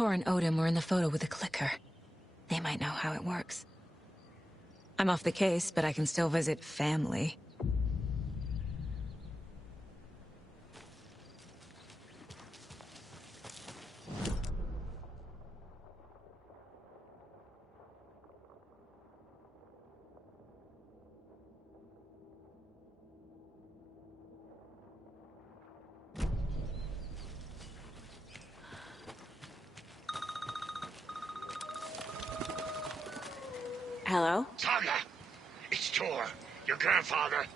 Tor and Odin were in the photo with a clicker. They might know how it works. I'm off the case, but I can still visit family. Hello? Saga! It's Tor, your grandfather.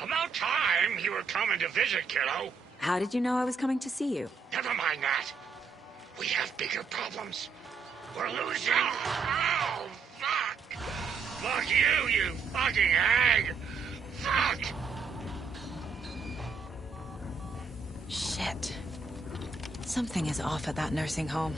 About time you were coming to visit, kiddo. How did you know I was coming to see you? Never mind that. We have bigger problems. We're losing. Oh, fuck! Fuck you, you fucking hag! Fuck! Shit. Something is off at that nursing home.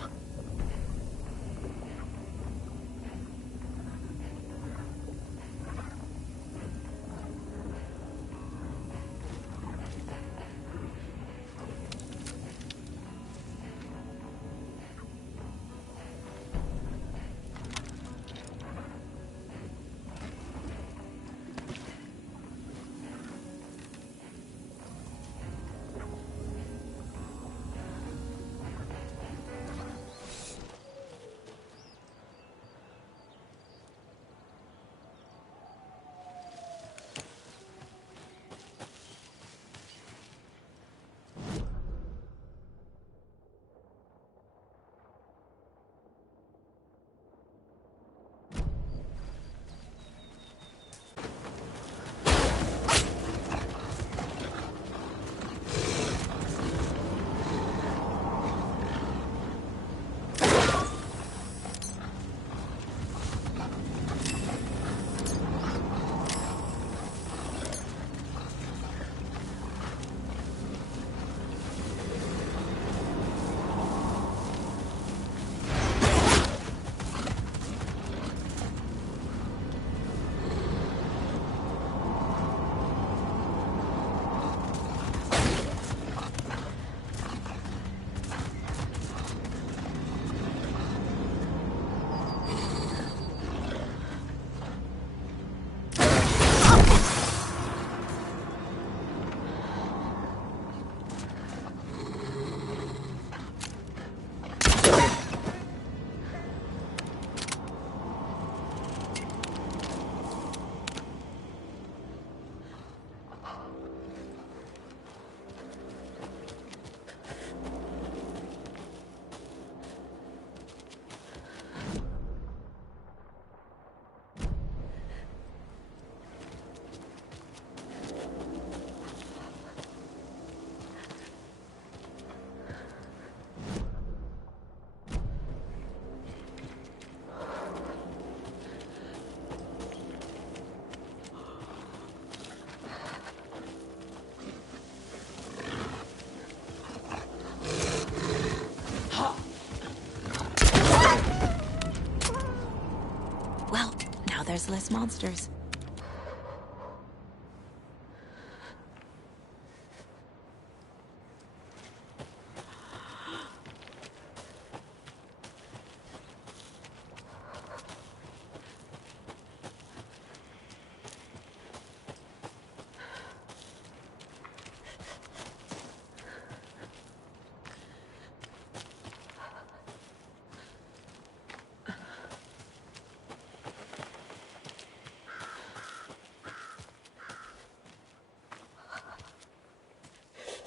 There's less monsters.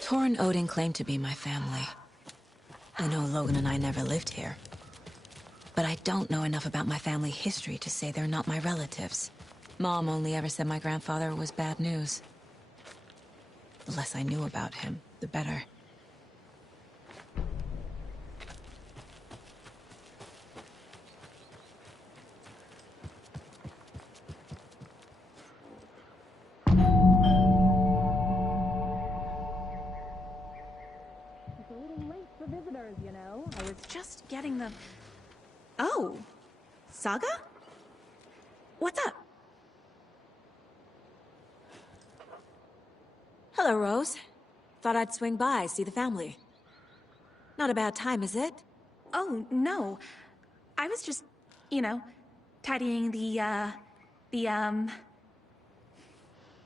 Tor and Odin claim to be my family. I know Logan and I never lived here. But I don't know enough about my family history to say they're not my relatives. Mom only ever said my grandfather was bad news. The less I knew about him, the better. Getting them. Oh, Saga? What's up? Hello, Rose. Thought I'd swing by, see the family. Not a bad time, is it? Oh, no. I was just, tidying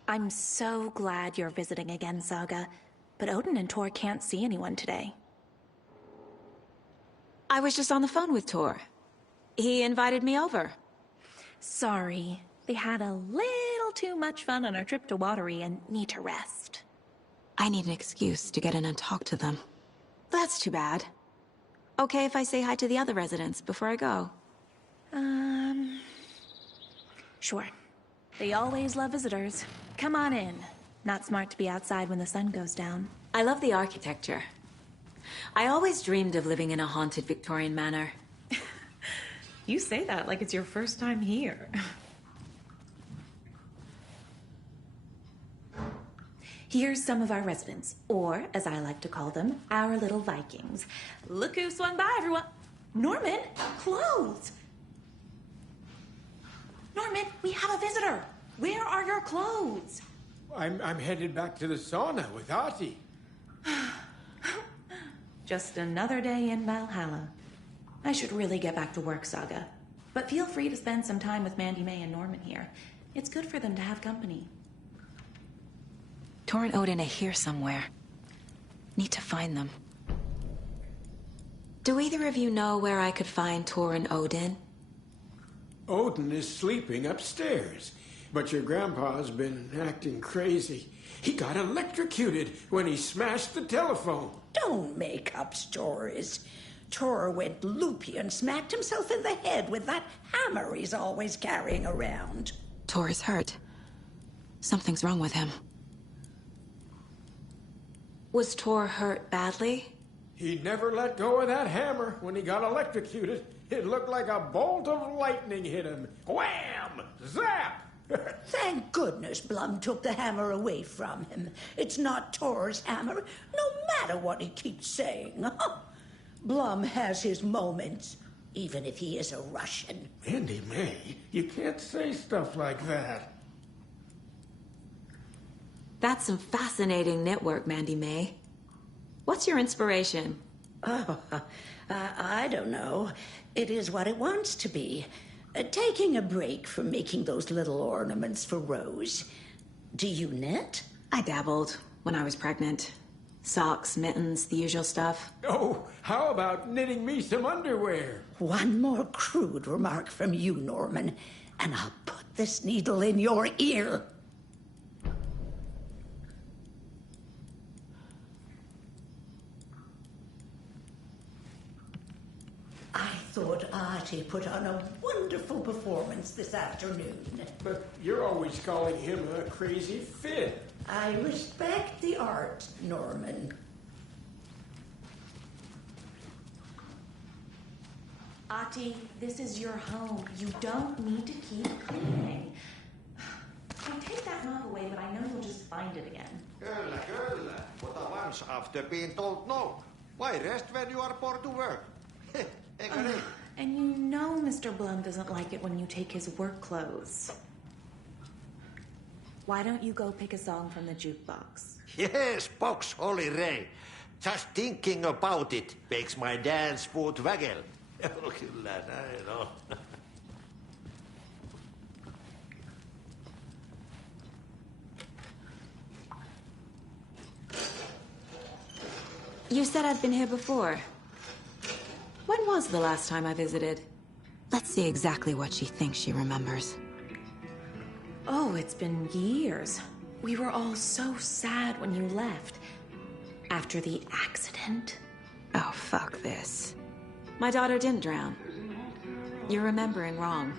I'm so glad you're visiting again, Saga. But Odin and Tor can't see anyone today. I was just on the phone with Tor. He invited me over. Sorry. They had a little too much fun on our trip to Watery and need to rest. I need an excuse to get in and talk to them. That's too bad. Okay if I say hi to the other residents before I go? Sure. They always love visitors. Come on in. Not smart to be outside when the sun goes down. I love the architecture. I always dreamed of living in a haunted Victorian manor. You say that like it's your first time here. Here's some of our residents, or, as I like to call them, our little Vikings. Look who swung by, everyone. Norman, clothes! Norman, we have a visitor. Where are your clothes? I'm headed back to the sauna with Artie. Just another day in Valhalla. I should really get back to work, Saga. But feel free to spend some time with Mandy May and Norman here. It's good for them to have company. Tor and Odin are here somewhere. Need to find them. Do either of you know where I could find Tor and Odin? Odin is sleeping upstairs, but your grandpa's been acting crazy. He got electrocuted when he smashed the telephone. Don't make up stories. Tor went loopy and smacked himself in the head with that hammer he's always carrying around. Tor is hurt. Something's wrong with him. Was Tor hurt badly? He never let go of that hammer when he got electrocuted. It looked like a bolt of lightning hit him. Wham! Zap! Thank goodness Blum took the hammer away from him. It's not Tor's hammer, no matter what he keeps saying. Blum has his moments, even if he is a Russian. Mandy May, you can't say stuff like that. That's some fascinating network, Mandy May. What's your inspiration? Oh, I don't know. It is what it wants to be. Taking a break from making those little ornaments for Rose. Do you knit? I dabbled when I was pregnant. Socks, mittens, the usual stuff. Oh, how about knitting me some underwear? One more crude remark from you, Norman, and I'll put this needle in your ear. I thought Artie put on a wonderful performance this afternoon. But you're always calling him a crazy Finn. I respect the art, Norman. Ati, this is your home. You don't need to keep cleaning. I take that knob away, but I know you'll just find it again. Kyllä, kyllä. But once after being told no. Why rest when you are bored to work? Eikö niin? And you know Mr. Blum doesn't like it when you take his work clothes. Why don't you go pick a song from the jukebox? Yes, box Holy Ray. Just thinking about it makes my dance foot waggle. Kyllä näin on. You said I'd been here before. When was the last time I visited? Let's see exactly what she thinks she remembers. Oh, it's been years. We were all so sad when you left. After the accident. Oh, fuck this. My daughter didn't drown. You're remembering wrong.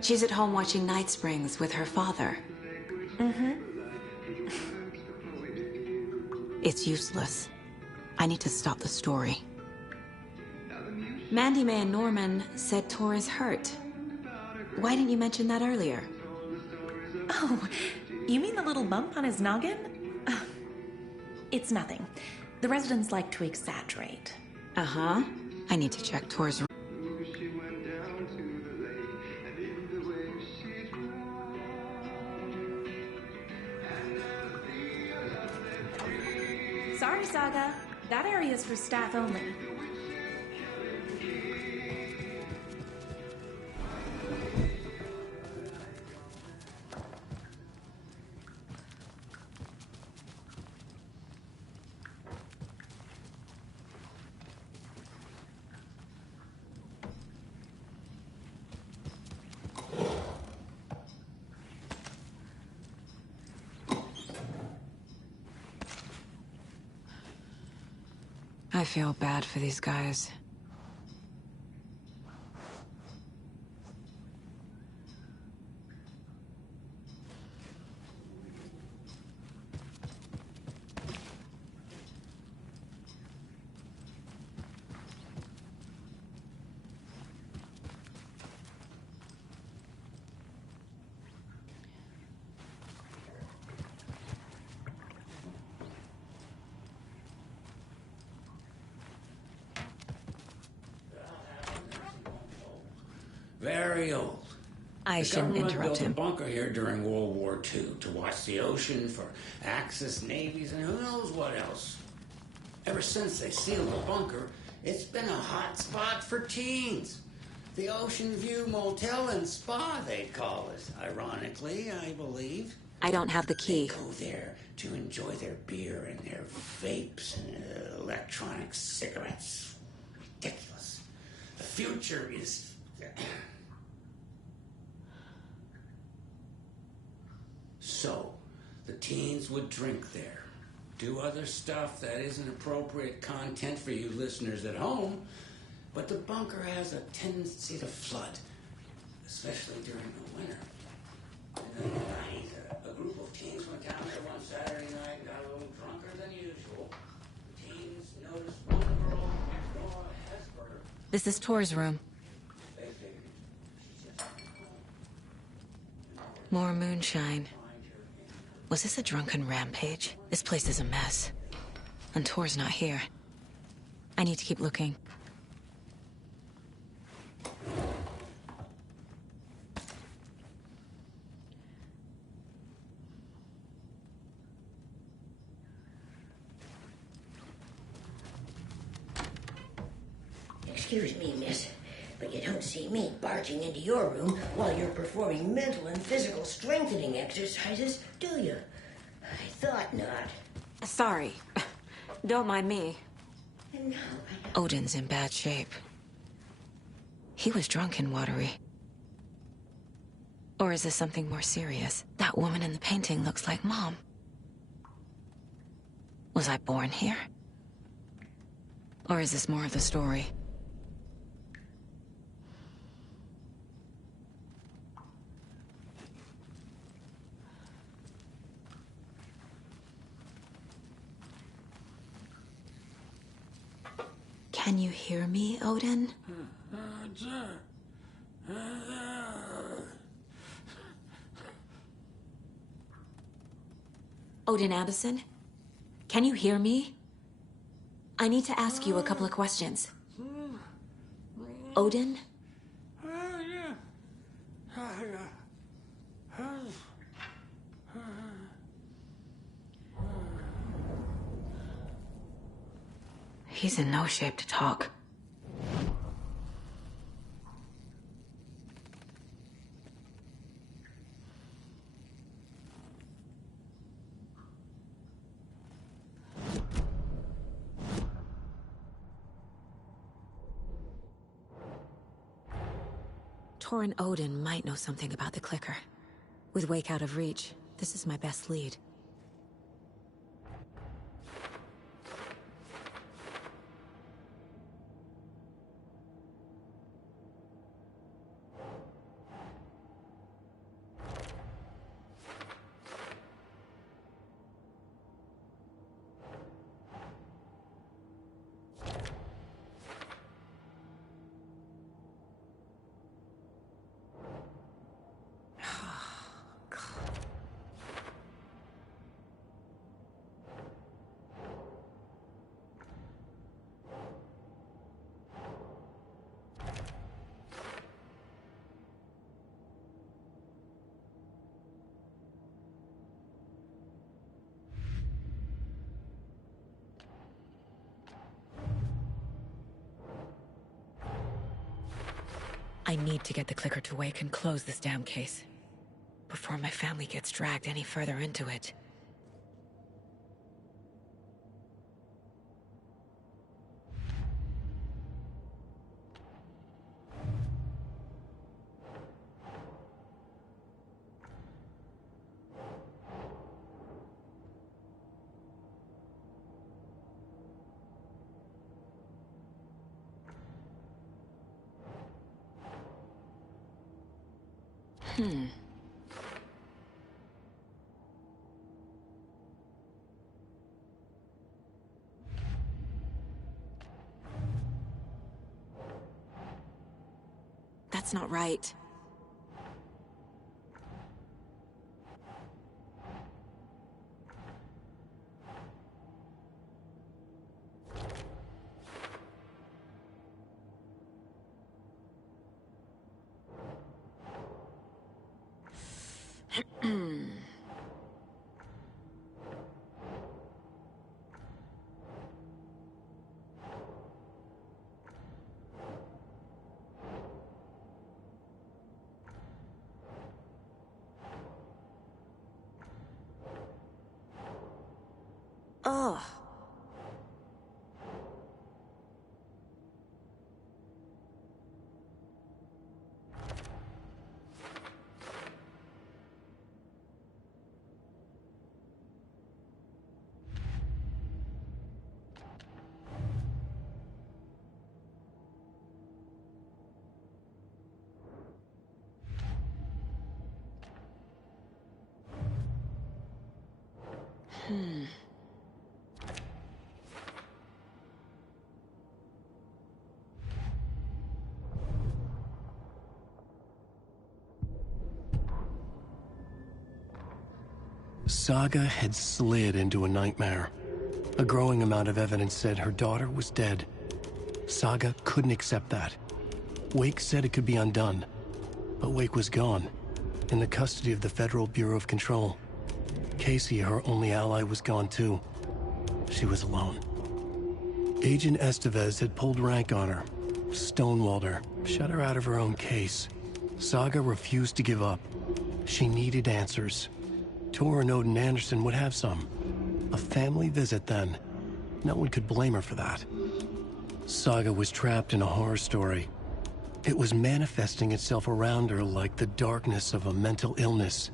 She's at home watching Night Springs with her father. Mm-hmm. It's useless. I need to stop the story. Mandy May and Norman said Tor is hurt. Why didn't you mention that earlier? Oh, you mean the little bump on his noggin? It's nothing. The residents like to exaggerate. Uh-huh. I need to check Tor's... Sorry, Saga. That area is for staff only. I feel bad for these guys. Very old. I shouldn't interrupt him. The government built a bunker here during World War II to watch the ocean for Axis navies and who knows what else. Ever since they sealed the bunker, it's been a hot spot for teens. The Ocean View Motel and Spa, they call it. Ironically, I believe. I don't have the key. They go there to enjoy their beer and their vapes and electronic cigarettes. Ridiculous. The future is... So, the teens would drink there, do other stuff that isn't appropriate content for you listeners at home, but the bunker has a tendency to flood, especially during the winter. And then one night, a group of teens went down there one Saturday night and got a little drunker than usual. The teens noticed one girl next door, Hesper. This is Tor's room. They figured she's just More moonshine. Was this a drunken rampage? This place is a mess. And Tor's not here. I need to keep looking. Excuse me, miss, but you don't see me barging into your room while you're performing mental and physical strengthening exercises, do you? I thought not. Sorry. Don't mind me. No. Odin's in bad shape. He was drunk and watery. Or is this something more serious? That woman in the painting looks like Mom. Was I born here? Or is this more of the story? Can you hear me, Odin? Odin Anderson? Can you hear me? I need to ask you a couple of questions. Odin? He's in no shape to talk. Tor and Odin might know something about the clicker. With Wake out of reach, this is my best lead. I need to get the clicker to Wake and close this damn case before my family gets dragged any further into it. That's not right. Ugh. Saga had slid into a nightmare. A growing amount of evidence said her daughter was dead. Saga couldn't accept that. Wake said it could be undone. But Wake was gone, in the custody of the Federal Bureau of Control. Casey, her only ally, was gone too. She was alone. Agent Estevez had pulled rank on her, stonewalled her, shut her out of her own case. Saga refused to give up. She needed answers. Tor and Odin Anderson would have some. A family visit, then. No one could blame her for that. Saga was trapped in a horror story. It was manifesting itself around her like the darkness of a mental illness,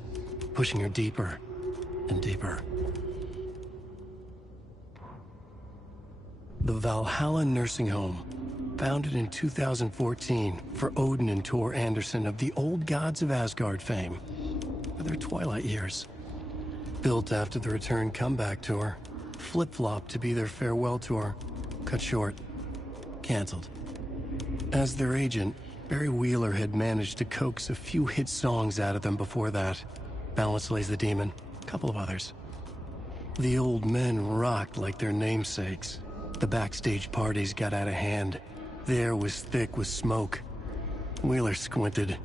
pushing her deeper and deeper. The Valhalla Nursing Home, founded in 2014 for Odin and Tor Anderson of the Old Gods of Asgard fame, for their twilight years. Built after the return comeback tour, flip-flopped to be their farewell tour, cut short, canceled. As their agent, Barry Wheeler had managed to coax a few hit songs out of them before that. Balance Lays the Demon, a couple of others. The old men rocked like their namesakes. The backstage parties got out of hand. The air was thick with smoke. Wheeler squinted.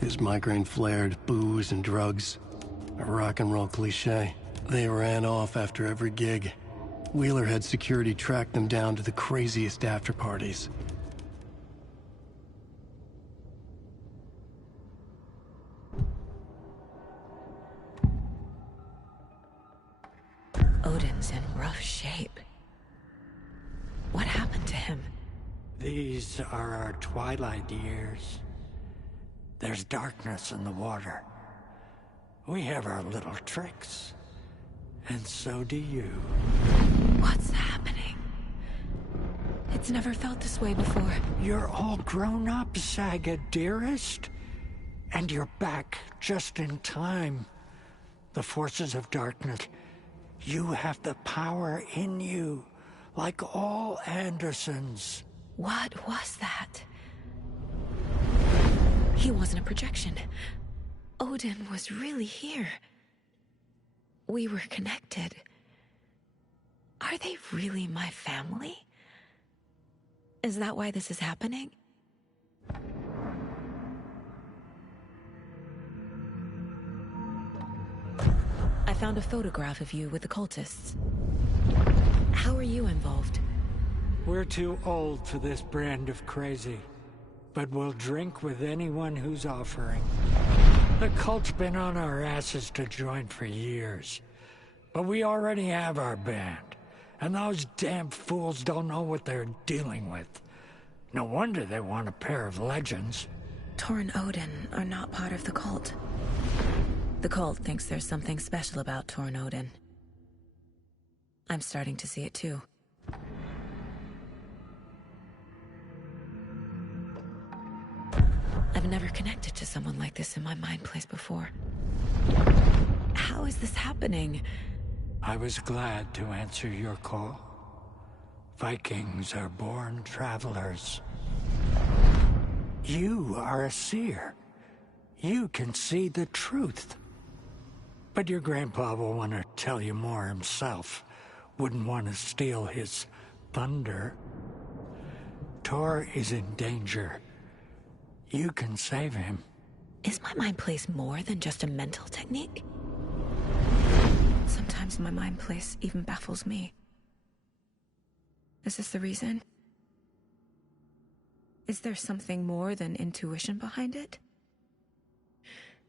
His migraine flared, booze and drugs. A rock and roll cliche. They ran off after every gig. Wheeler had security track them down to the craziest after parties. Odin's in rough shape. What happened to him? These are our twilight years. There's darkness in the water. We have our little tricks. And so do you. What's happening? It's never felt this way before. You're all grown up, Saga, dearest. And you're back just in time. The forces of darkness. You have the power in you, like all Andersons. What was that? He wasn't a projection. Odin was really here. We were connected. Are they really my family? Is that why this is happening? I found a photograph of you with the cultists. How are you involved? We're too old for this brand of crazy, but we'll drink with anyone who's offering. The cult's been on our asses to join for years, but we already have our band, and those damn fools don't know what they're dealing with. No wonder they want a pair of legends. Tor and Odin are not part of the cult. The cult thinks there's something special about Tor and Odin. I'm starting to see it too. I've I've never connected to someone like this in my mind place before. How is this happening? I was glad to answer your call. Vikings are born travelers. You are a seer. You can see the truth. But your grandpa will want to tell you more himself. Wouldn't want to steal his thunder. Tor is in danger. You can save him. Is my mind place more than just a mental technique? Sometimes my mind place even baffles me. Is this the reason? Is there something more than intuition behind it?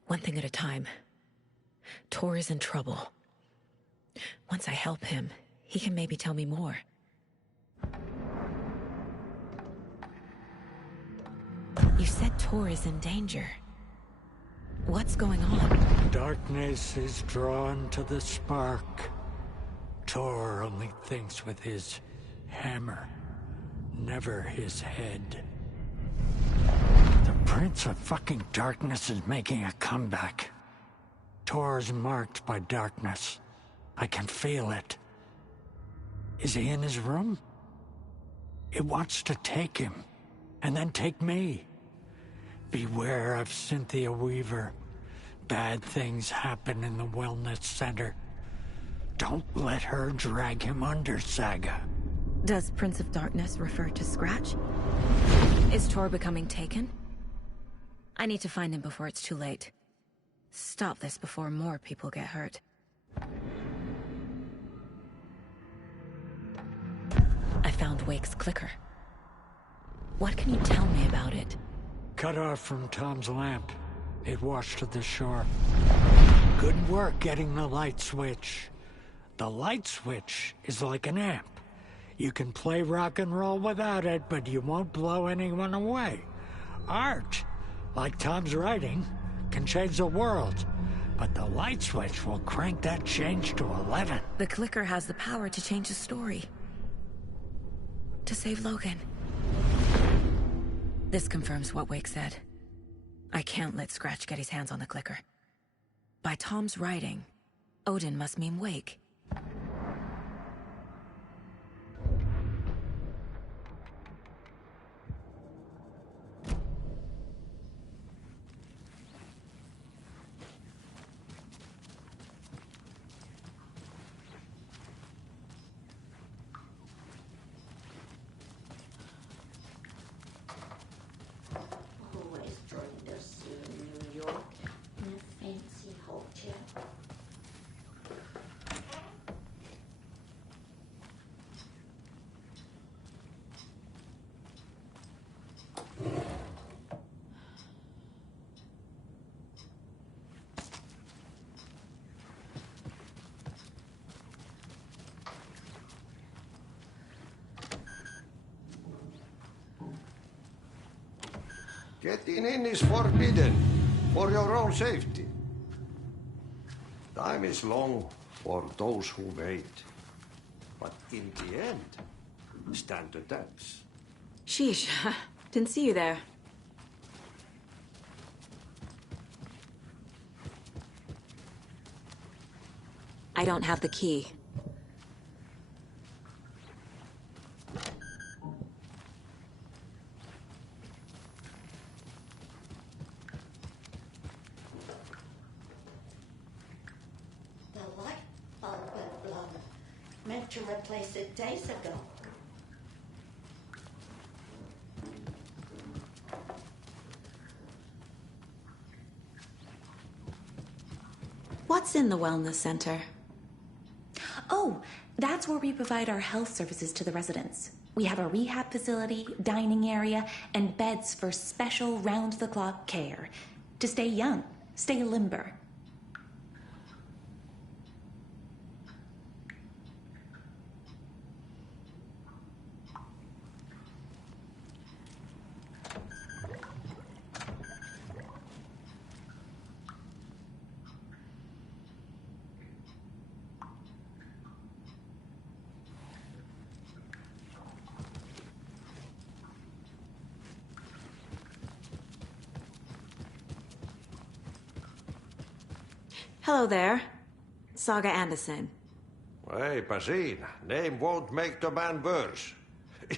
One thing at a time. Tor is in trouble. Once I help him, he can maybe tell me more. You said Tor is in danger. What's going on? Darkness is drawn to the spark. Tor only thinks with his hammer, never his head. The Prince of fucking Darkness is making a comeback. Tor's marked by darkness. I can feel it. Is he in his room? It wants to take him, and then take me. Beware of Cynthia Weaver. Bad things happen in the wellness center. Don't let her drag him under, Saga. Does Prince of Darkness refer to Scratch? Is Tor becoming taken? I need to find him before it's too late. Stop this before more people get hurt. I found Wake's clicker. What can you tell me about it? Cut off from Tom's lamp. It washed to the shore. Good work getting the light switch. The light switch is like an amp. You can play rock and roll without it, but you won't blow anyone away. Art, like Tom's writing, can change the world, but the light switch will crank that change to 11. The clicker has the power to change the story. To save Logan. This confirms what Wake said. I can't let Scratch get his hands on the clicker. By Tom's writing, Odin must mean Wake. Always dreamed of seeing New York in a fancy hotel. Getting in is forbidden, for your own safety. Time is long for those who wait. But in the end, stand the test. Sheesh, didn't see you there. I don't have the key. The light bulb went blown. Meant to replace it days ago. What's in the wellness center? Oh, that's where we provide our health services to the residents. We have a rehab facility, dining area, and beds for special round-the-clock care. To stay young, stay limber. Hello there. Saga Андерсон. Eipä siinä. Name won't make the man worse.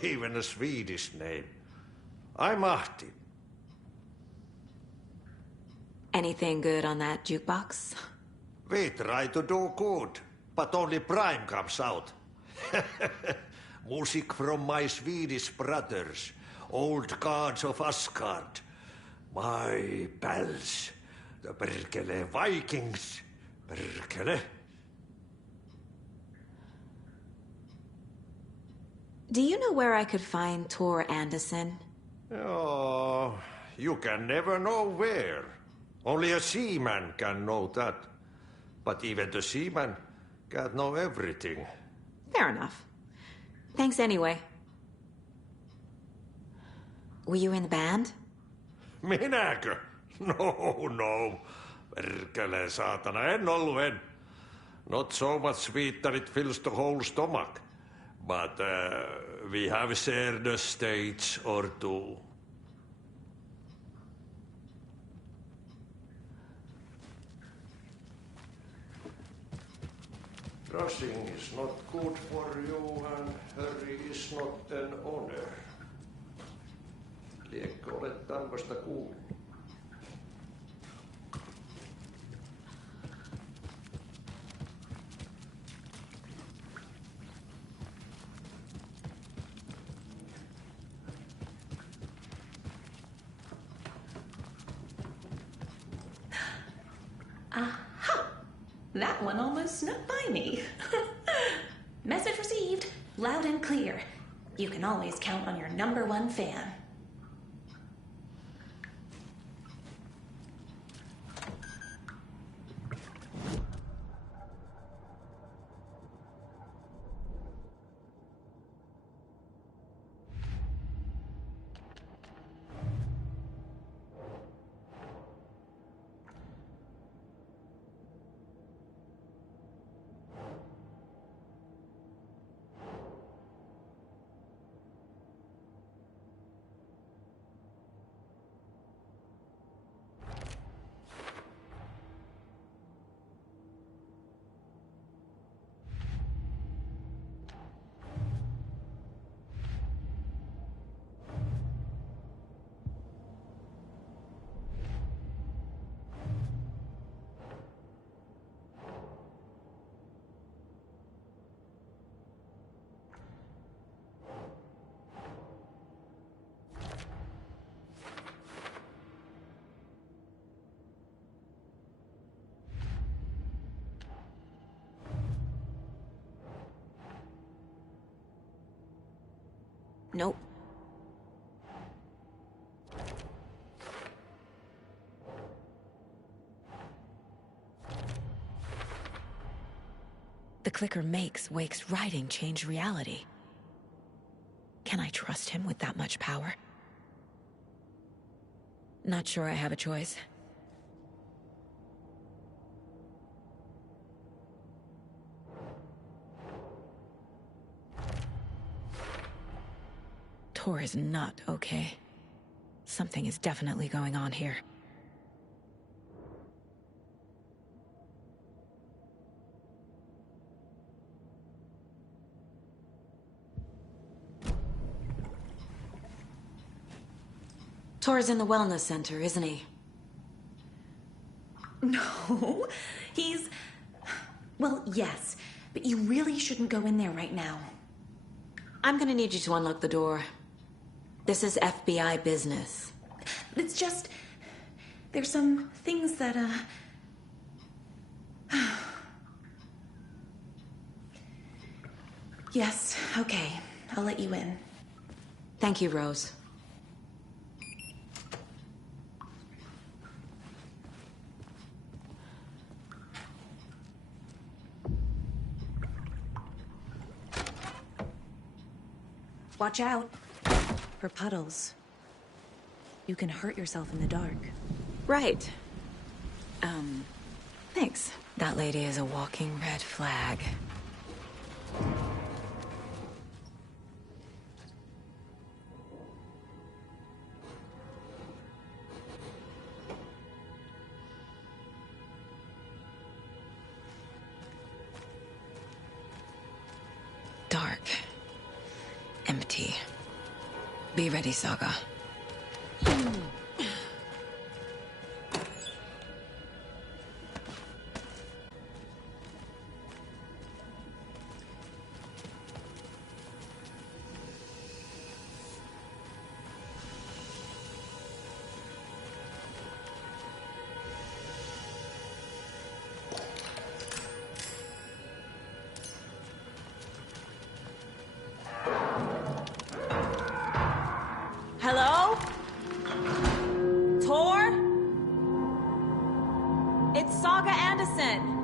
Even a Swedish name. I'm Ahti. Anything good on that jukebox? We try to do good, but only Prime comes out. Music from my Swedish brothers, old gods of Asgard. My pals, the perkele Vikings. Perkele. Do you know where I could find Tor Anderson? Oh, you can never know where. Only a seaman can know that. But even the seaman can't know everything. Fair enough. Thanks anyway. Were you in the band? Minäkö? No. Perkele saatana, en ollut. Not so much sweet that it fills the whole stomach. But we have shared a stage or two. Rushing is not good for you, and hurry is not an honor. Liekö olet tämmöistä kuullut? Aha! That one almost snuck by me. Message received, loud and clear. You can always count on your #1 fan. Nope. The clicker makes Wake's writing change reality. Can I trust him with that much power? Not sure I have a choice. Tor is not okay. Something is definitely going on here. Tor's in the wellness center, isn't he? No, he's... Well, yes, but you really shouldn't go in there right now. I'm gonna need you to unlock the door. This is FBI business. It's just... There's some things that, Yes, okay. I'll let you in. Thank you, Rose. Watch out for puddles. You can hurt yourself in the dark. Right. Thanks. That lady is a walking red flag. guarantee. Be ready, Saga. Hello? Tor? It's Saga Андерсон.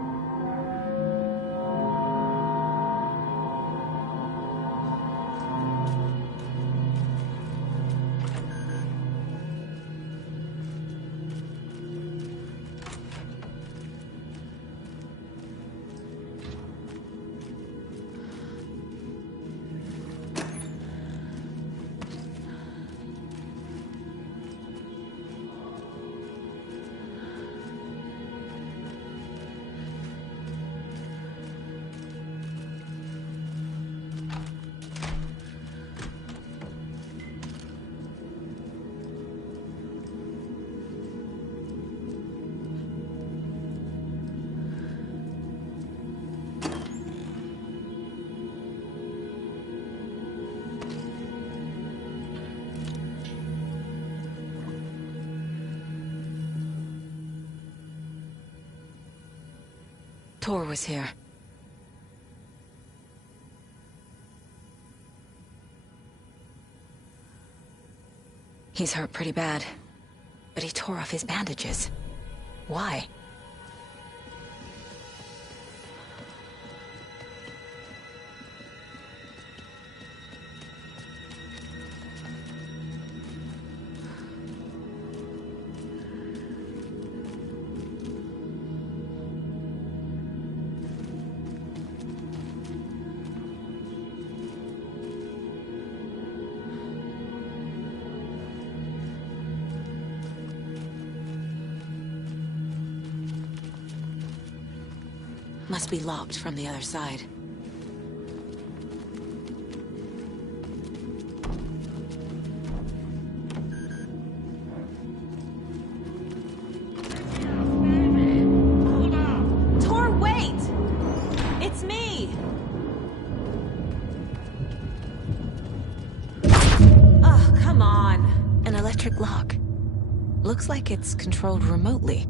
Tor was here. He's hurt pretty bad, but he tore off his bandages. Why? Must be locked from the other side. Tor, wait! It's me! Oh, come on. An electric lock. Looks like it's controlled remotely.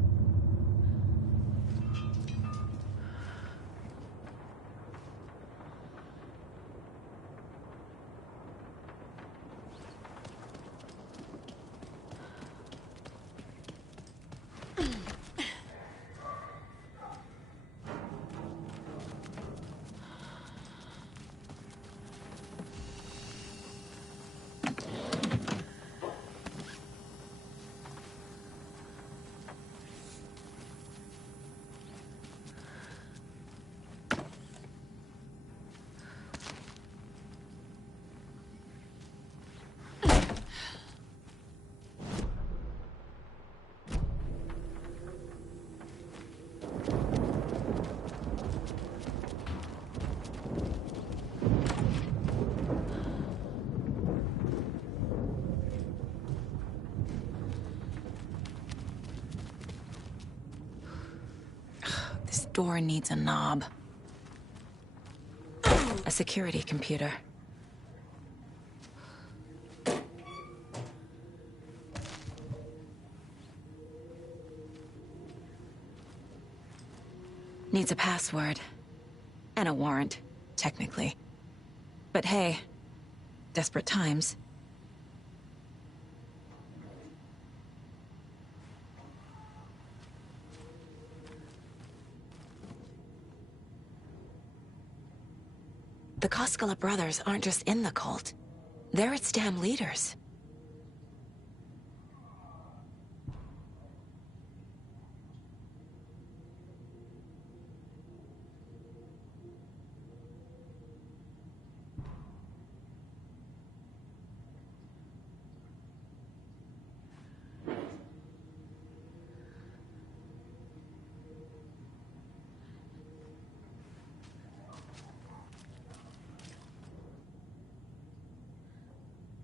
This door needs a knob. A security computer. Needs a password. And a warrant, technically. But hey, desperate times. The Koskela brothers aren't just in the cult. They're its damn leaders.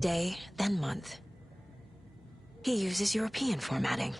day, then month. He uses European formatting.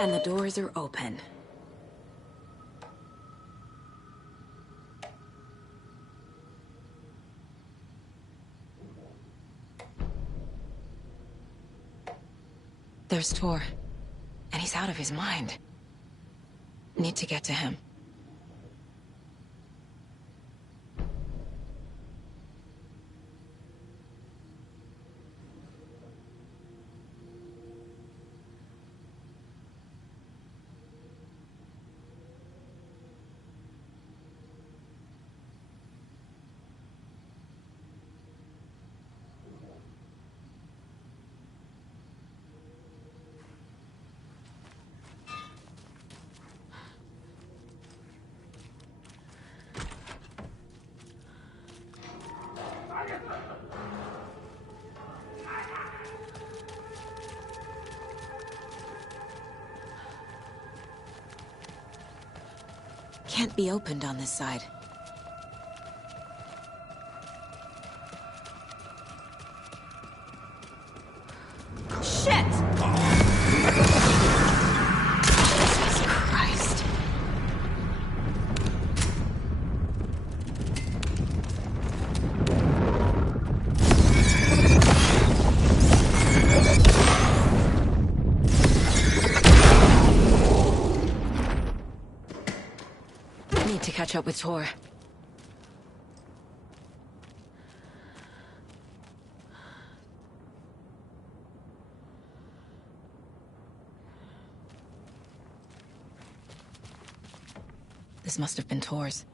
And the doors are open. There's Tor, and he's out of his mind. Need to get to him. Can't be opened on this side. Shit! Jesus Christ. Need to catch up with Tor. This must have been Tor's.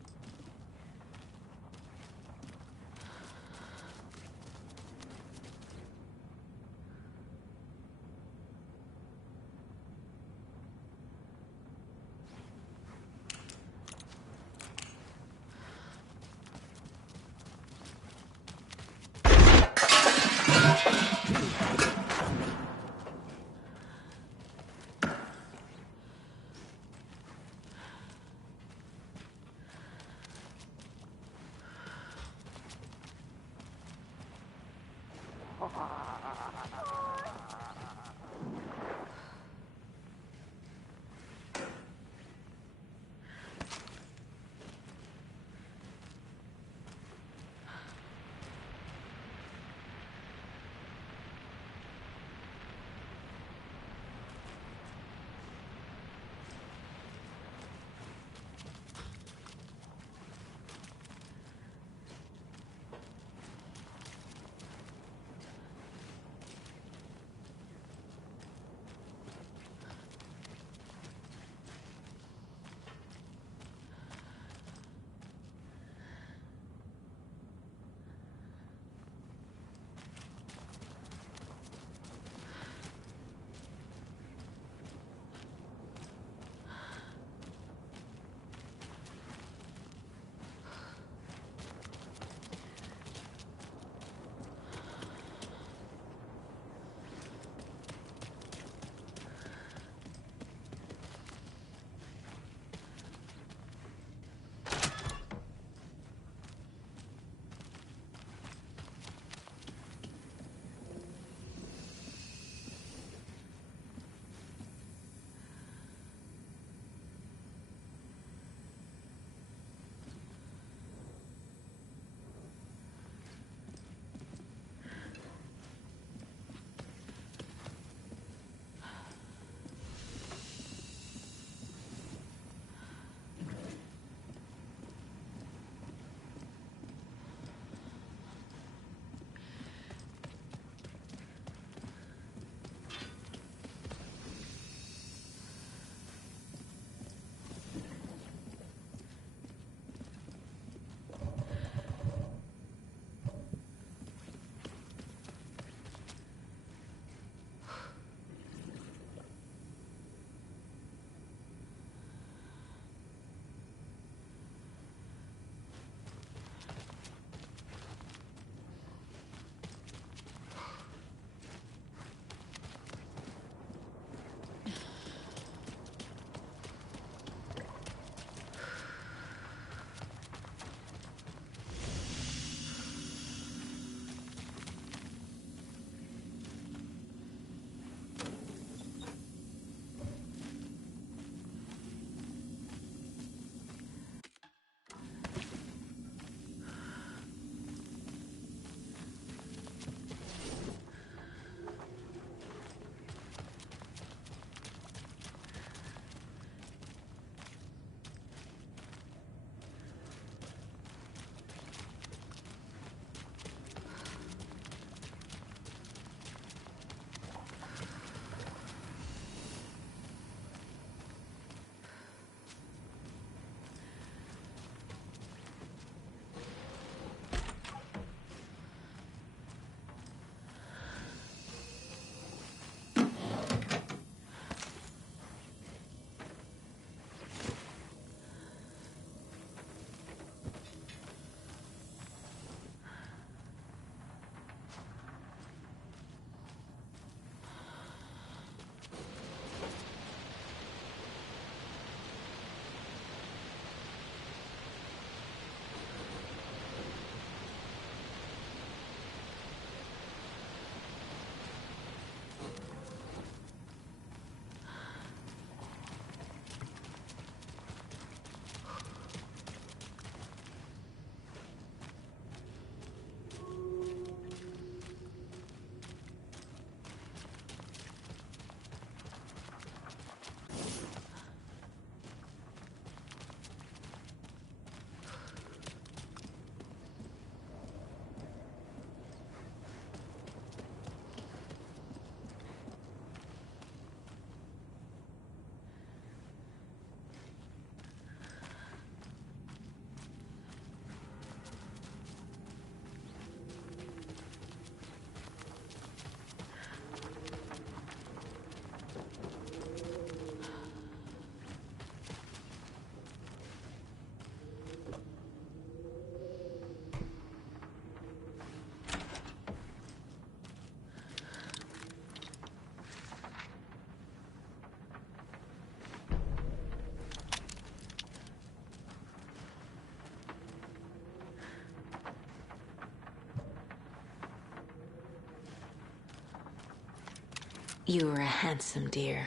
You were a handsome deer.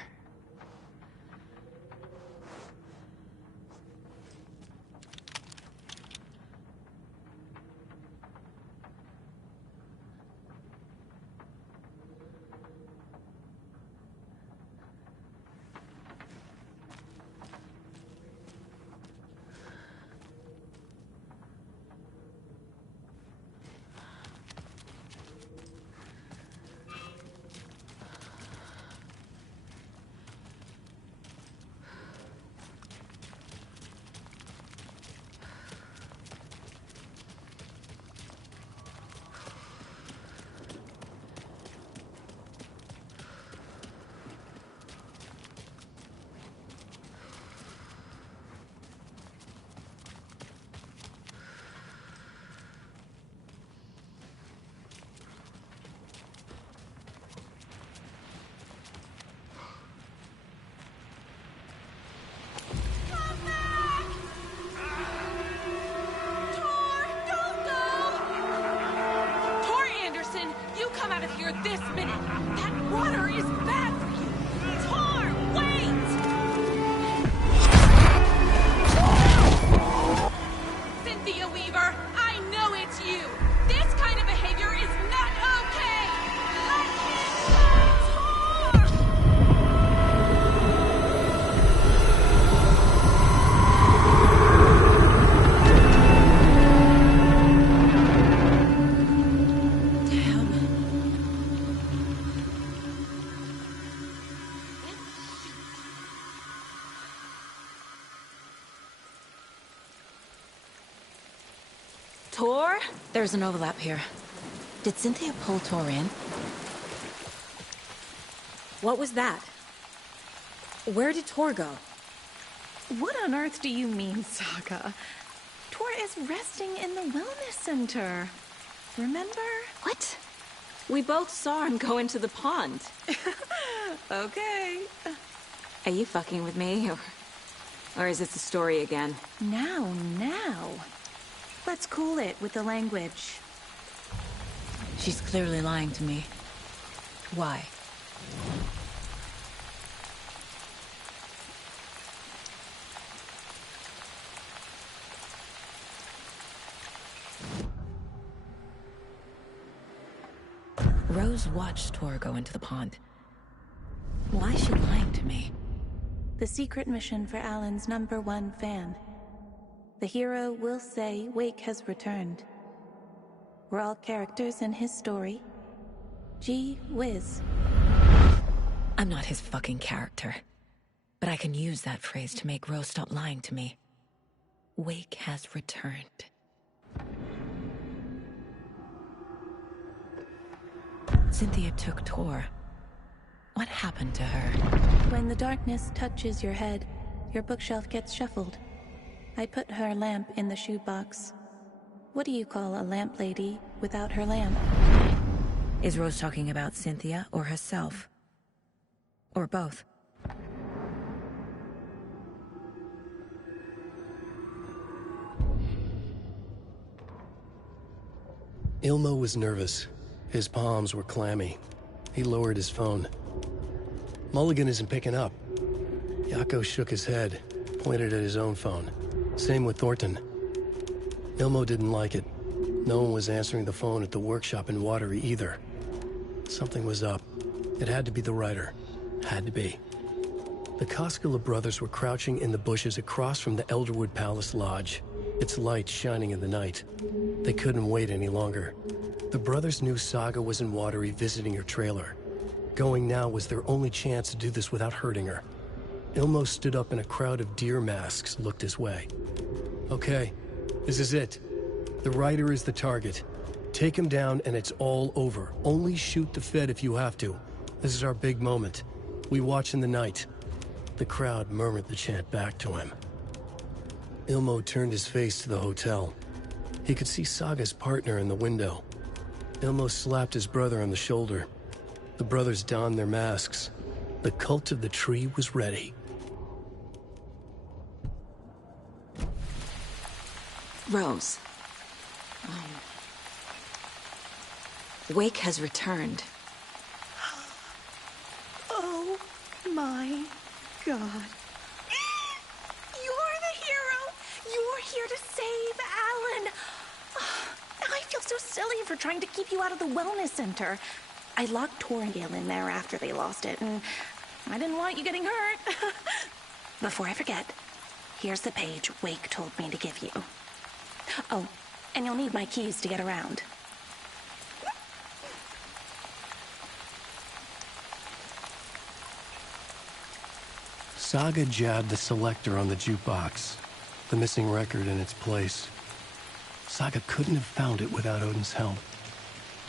This minute! That water is bad for you! Tor, wait! Cynthia Weaver, I know it's you! This kind of behavior is not okay! Let him Tor? There's an overlap here. Did Cynthia pull Tor in? What was that? Where did Tor go? What on earth do you mean, Saga? Tor is resting in the wellness center. Remember? What? We both saw him go into the pond. Okay. Are you fucking with me, or is it the story again? Now. Let's cool it with the language. She's clearly lying to me. Why? Rose watched Tor go into the pond. Why is she lying to me? The secret mission for Alan's #1 fan. The hero will say Wake has returned. We're all characters in his story. Gee whiz. I'm not his fucking character. But I can use that phrase to make Rose stop lying to me. Wake has returned. Cynthia took Tor. What happened to her? When the darkness touches your head, your bookshelf gets shuffled. I put her lamp in the shoebox. What do you call a lamp lady without her lamp? Is Rose talking about Cynthia or herself? Or both? Ilmo was nervous. His palms were clammy. He lowered his phone. Mulligan isn't picking up. Yako shook his head, pointed at his own phone. Same with Thornton. Ilmo didn't like it. No one was answering the phone at the workshop in Watery either. Something was up. It had to be the writer. Had to be. The Koskela brothers were crouching in the bushes across from the Elderwood Palace Lodge, its light shining in the night. They couldn't wait any longer. The brothers knew Saga was in Watery visiting her trailer. Going now was their only chance to do this without hurting her. Ilmo stood up and a crowd of deer masks looked his way. Okay, this is it. The writer is the target. Take him down and it's all over. Only shoot the Fed if you have to. This is our big moment. We watch in the night. The crowd murmured the chant back to him. Ilmo turned his face to the hotel. He could see Saga's partner in the window. Ilmo slapped his brother on the shoulder. The brothers donned their masks. The cult of the tree was ready. Rose. Wake has returned. my God. You're the hero! You're here to save Alan! I feel so silly for trying to keep you out of the wellness center. I locked Torringale in there after they lost it, and I didn't want you getting hurt. Before I forget, here's the page Wake told me to give you. Oh, and you'll need my keys to get around. Saga jabbed the selector on the jukebox, the missing record in its place. Saga couldn't have found it without Odin's help.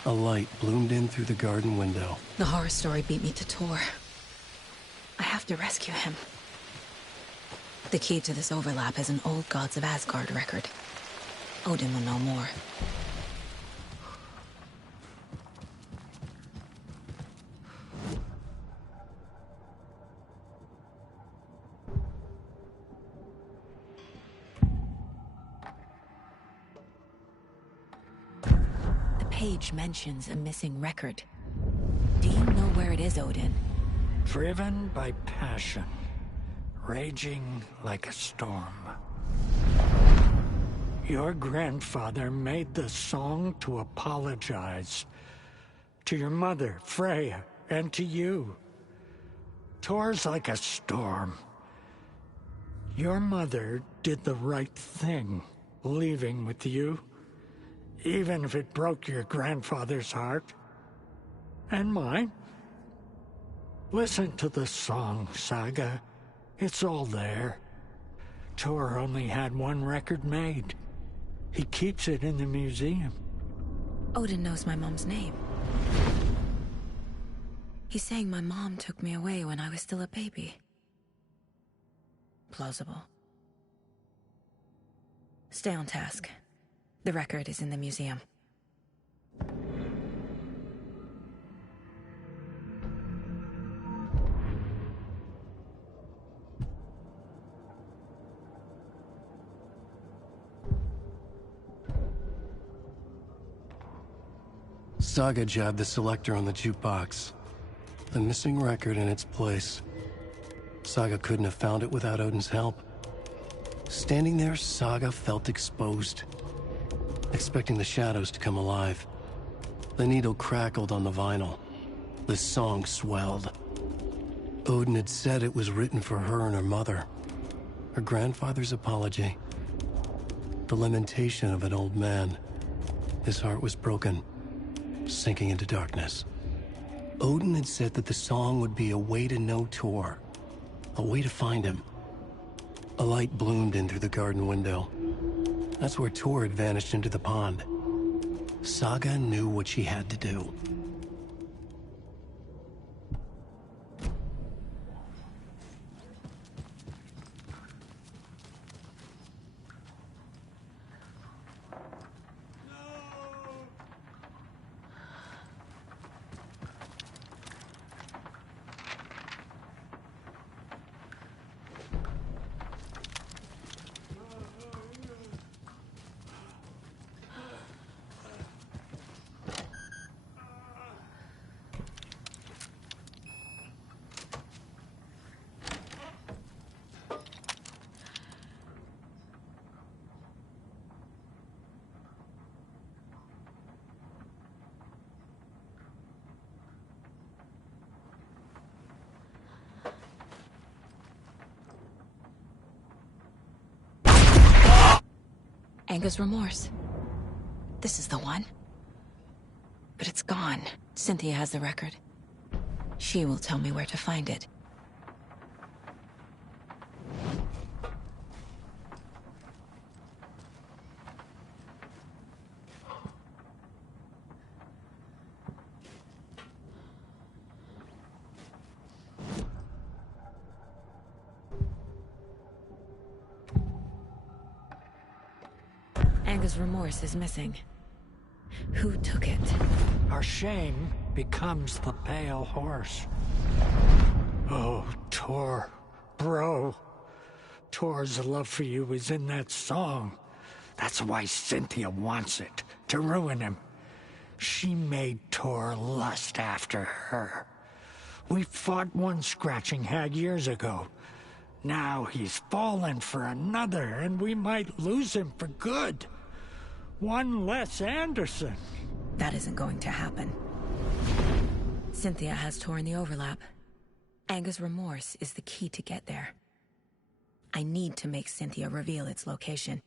A light bloomed in through the garden window. The horror story beat me to Tor. I have to rescue him. The key to this overlap is an old Gods of Asgard record. Odin will know more. The page mentions a missing record. Do you know where it is, Odin? Driven by passion, raging like a storm. Your grandfather made the song to apologize to your mother, Freya, and to you. Tor's like a storm. Your mother did the right thing, leaving with you, even if it broke your grandfather's heart. And mine. Listen to the song, Saga. It's all there. Tor only had one record made. He keeps it in the museum. Odin knows my mom's name. He's saying my mom took me away when I was still a baby. Plausible. Stay on task. The record is in the museum. Saga jabbed the selector on the jukebox, the missing record in its place. Saga couldn't have found it without Odin's help. Standing there, Saga felt exposed, expecting the shadows to come alive. The needle crackled on the vinyl. The song swelled. Odin had said it was written for her and her mother. Her grandfather's apology. The lamentation of an old man. His heart was broken, sinking into darkness. Odin had said that the song would be a way to know Tor, a way to find him. A light bloomed in through the garden window. That's where Tor had vanished into the pond. Saga knew what she had to do. Anger's remorse. This is the one. But it's gone. Cynthia has the record. She will tell me where to find it. Anger's remorse is missing. Who took it? Our shame becomes the pale horse. Oh, Tor. Bro. Tor's love for you is in that song. That's why Cynthia wants it, to ruin him. She made Tor lust after her. We fought one scratching hag years ago. Now he's fallen for another, and we might lose him for good. One less Anderson. That isn't going to happen. Cynthia has torn the overlap. Anger's remorse is the key to get there. I need to make Cynthia reveal its location.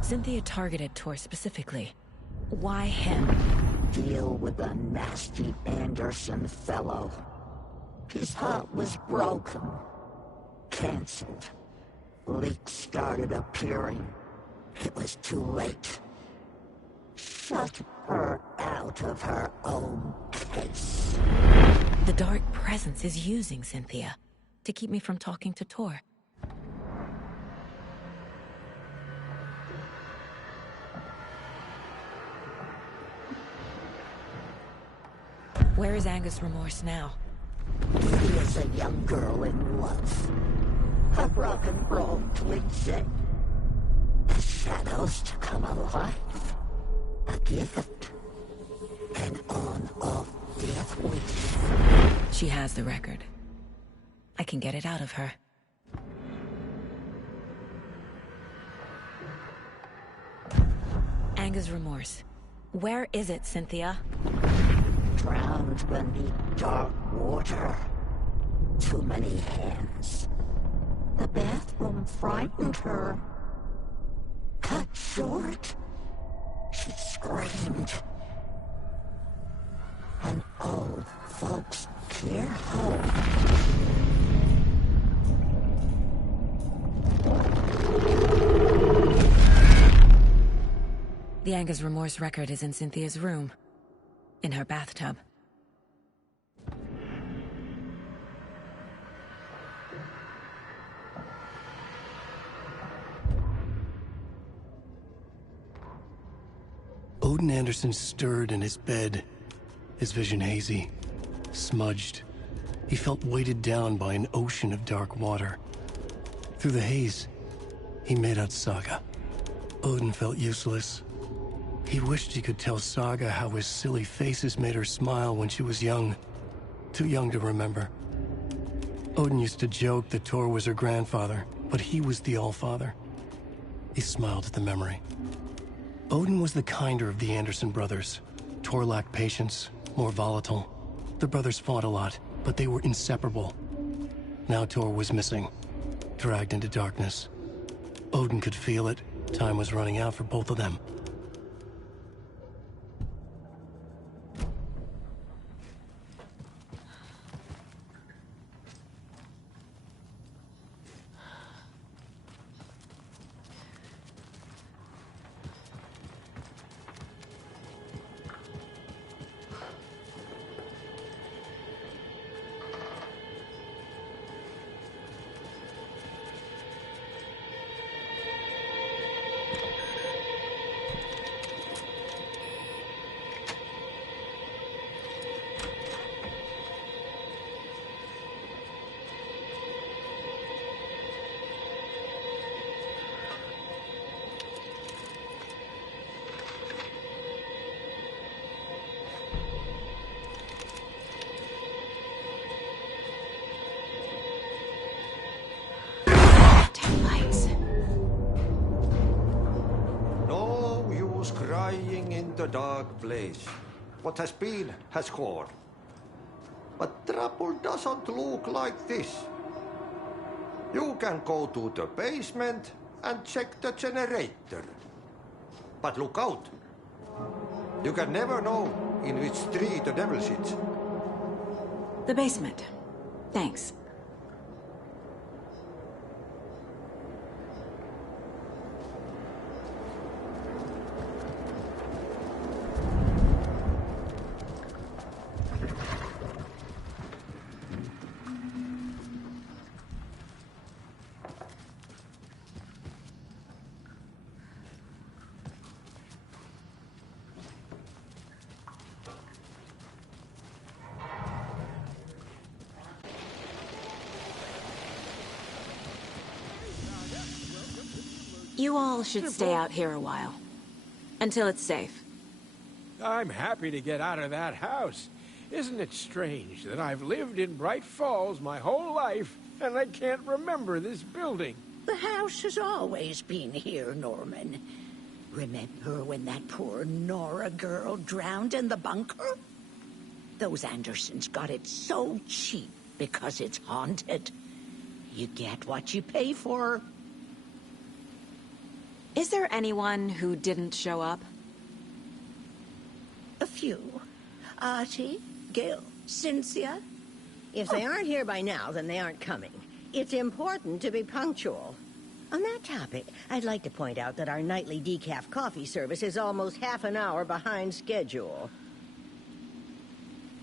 Cynthia targeted Tor specifically. Why him? Deal with the nasty Anderson fellow. His heart was broken. Cancelled. Leaks started appearing. It was too late. Shut her out of her own case. The dark presence is using Cynthia to keep me from talking to Tor. Where is Anger's remorse now? He is a young girl in love. A rock and roll twinset. The shadows to come alive. A gift. An on-off death wish. She has the record. I can get it out of her. Anger's remorse. Where is it, Cynthia? Drowned beneath dark water. Too many hands. The bathroom frightened her. Cut short. She screamed. An old folks' care home. The Anger's remorse record is in Cynthia's room. In her bathtub. Odin Anderson stirred in his bed, his vision hazy, smudged. He felt weighted down by an ocean of dark water. Through the haze, he made out Saga. Odin felt useless. He wished he could tell Saga how his silly faces made her smile when she was young. Too young to remember. Odin used to joke that Tor was her grandfather, but he was the Allfather. He smiled at the memory. Odin was the kinder of the Anderson brothers. Tor lacked patience, more volatile. The brothers fought a lot, but they were inseparable. Now Tor was missing, dragged into darkness. Odin could feel it. Time was running out for both of them. The dark place. What has been has gone. But trouble doesn't look like this. You can go to the basement and check the generator. But look out. You can never know in which tree the devil sits. The basement. Thanks. You all should stay out here a while. Until it's safe. I'm happy to get out of that house. Isn't it strange that I've lived in Braight-Falls my whole life, and I can't remember this building? The house has always been here, Norman. Remember when that poor Nora girl drowned in the bunker? Those Andersons got it so cheap because it's haunted. You get what you pay for. Is there anyone who didn't show up? A few. Artie, Gil, Cynthia. If they aren't here by now, then they aren't coming. It's important to be punctual. On that topic, I'd like to point out that our nightly decaf coffee service is almost half an hour behind schedule.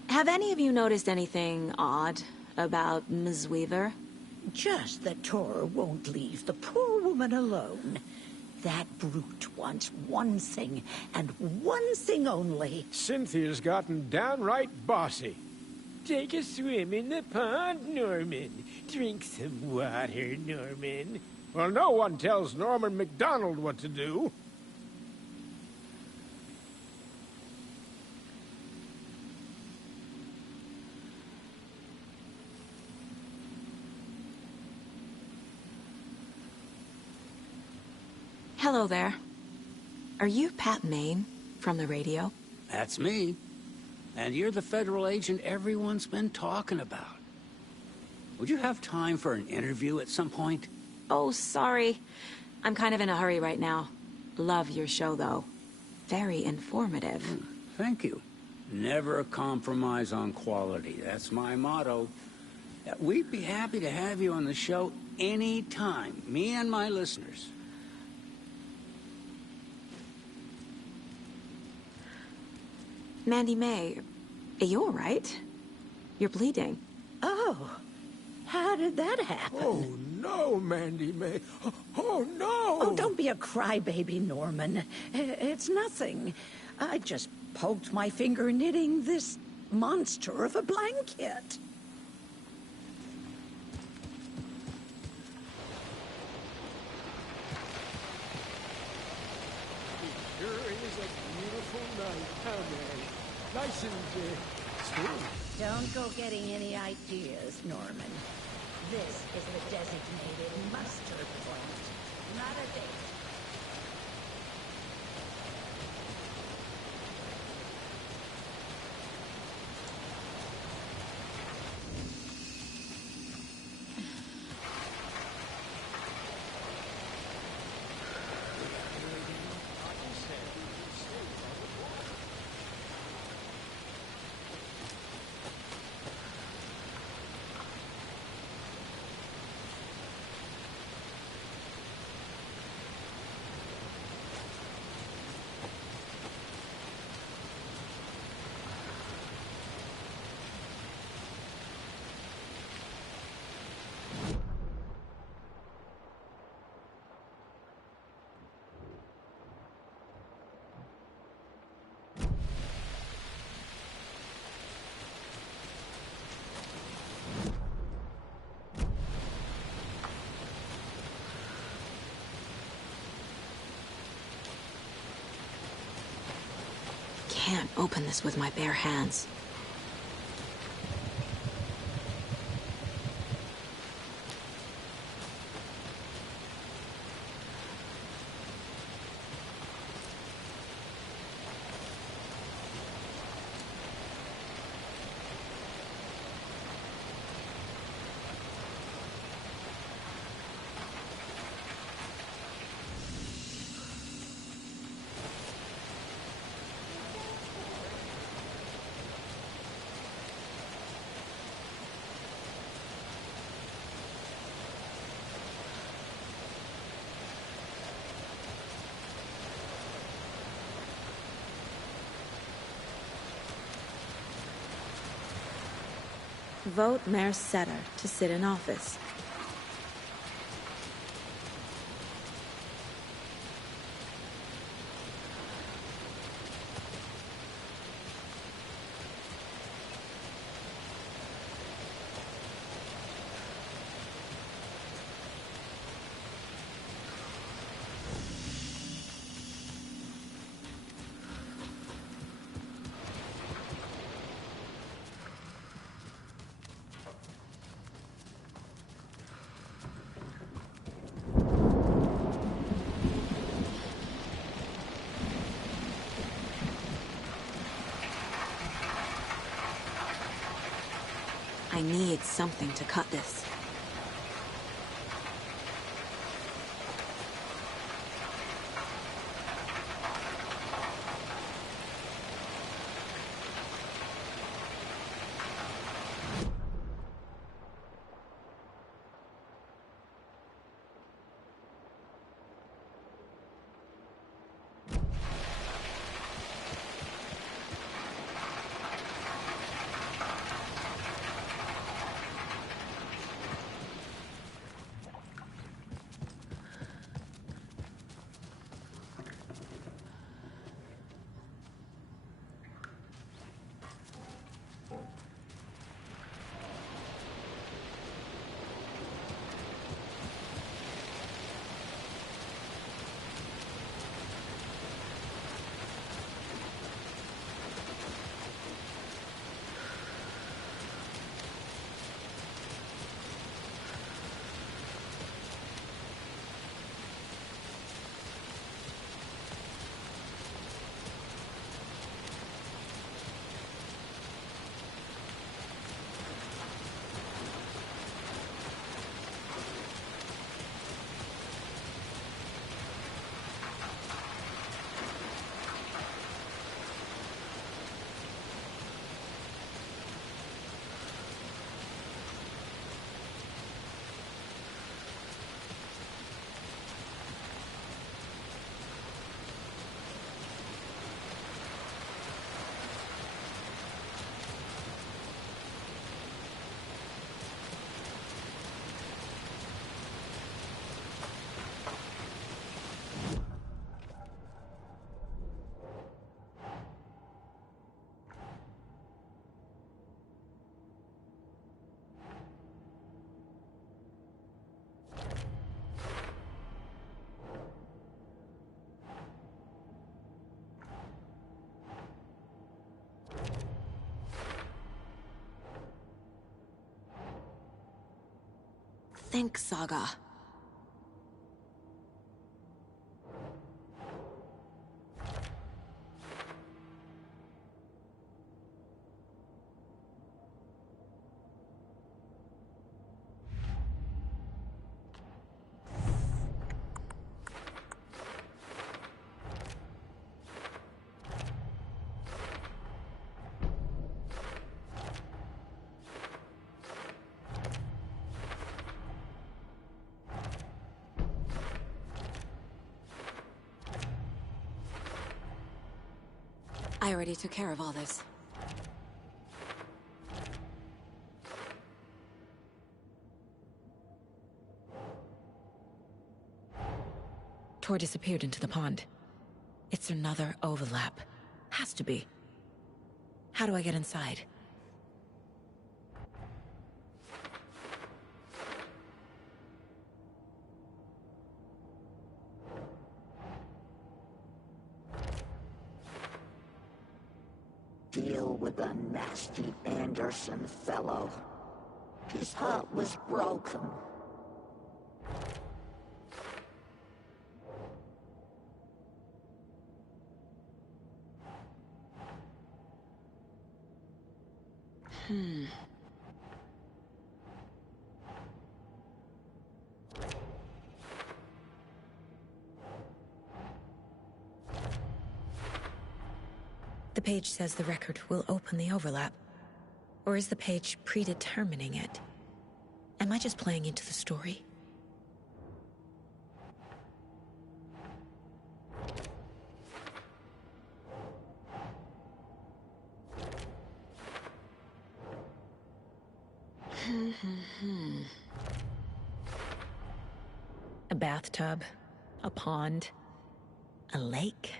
Have any of you noticed anything odd about Ms. Weaver? Just that Tor won't leave the poor woman alone. That brute wants one thing, and one thing only. Cynthia's gotten downright bossy. Take a swim in the pond, Norman. Drink some water, Norman. Well, no one tells Norman MacDonald what to do. Hello there. Are you Pat Maine from the radio? That's me. And you're the federal agent everyone's been talking about. Would you have time for an interview at some point? Oh, sorry. I'm kind of in a hurry right now. Love your show, though. Very informative. Thank you. Never compromise on quality. That's my motto. We'd be happy to have you on the show anytime, me and my listeners. Mandy May, are you all right? You're bleeding. Oh, how did that happen? Oh, no, Mandy May. Oh, no! Oh, don't be a crybaby, Norman. It's nothing. I just poked my finger knitting this monster of a blanket. It sure is a beautiful night, huh, Mary? Nice and smooth. Don't go getting any ideas, Norman. This is the designated muster point, not a date. Can't open this with my bare hands. Vote Mayor Setter to sit in office. I need something to cut this. Think, Saga. I already took care of all this. Tor disappeared into the pond. It's another overlap. Has to be. How do I get inside? Deal with the nasty Anderson fellow. His heart was broken. The page says the record will open the overlap. Or is the page predetermining it? Am I just playing into the story? A bathtub, a pond, a lake.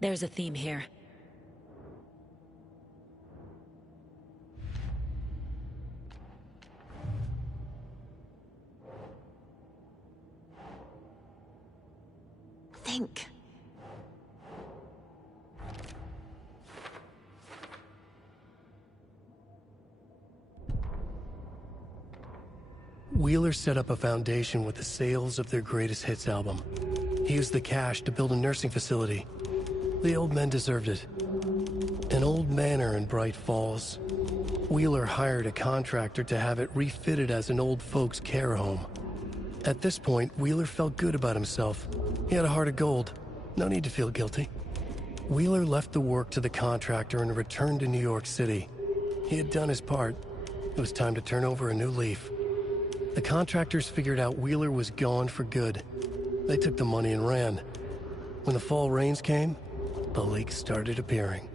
There's a theme here. Think. Wheeler set up a foundation with the sales of their greatest hits album. He used the cash to build a nursing facility. The old men deserved it. An old manor in Braight-Fallz. Wheeler hired a contractor to have it refitted as an old folks' care home. At this point, Wheeler felt good about himself. He had a heart of gold. No need to feel guilty. Wheeler left the work to the contractor and returned to New York City. He had done his part. It was time to turn over a new leaf. The contractors figured out Wheeler was gone for good. They took the money and ran. When the fall rains came, the leaks started appearing.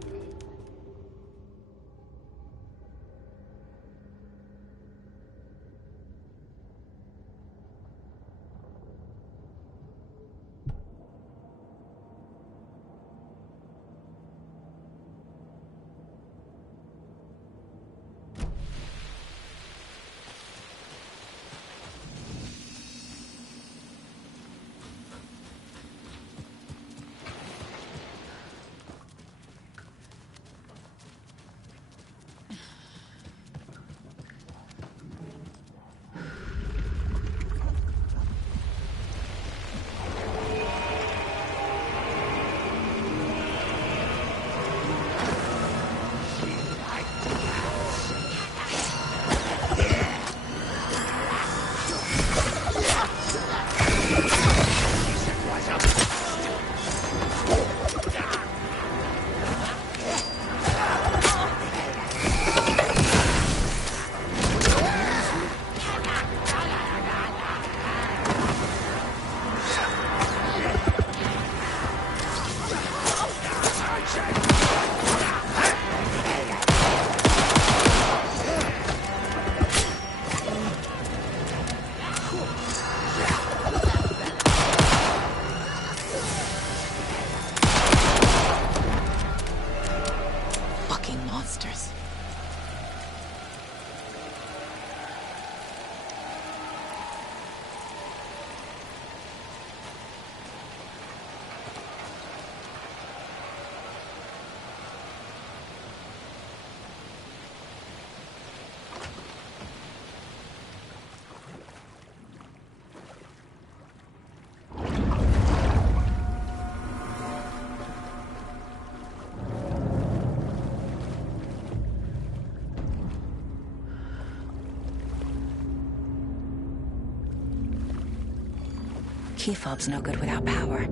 Key fob's no good without power.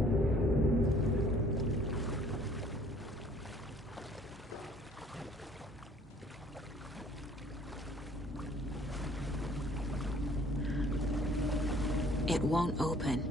It won't open.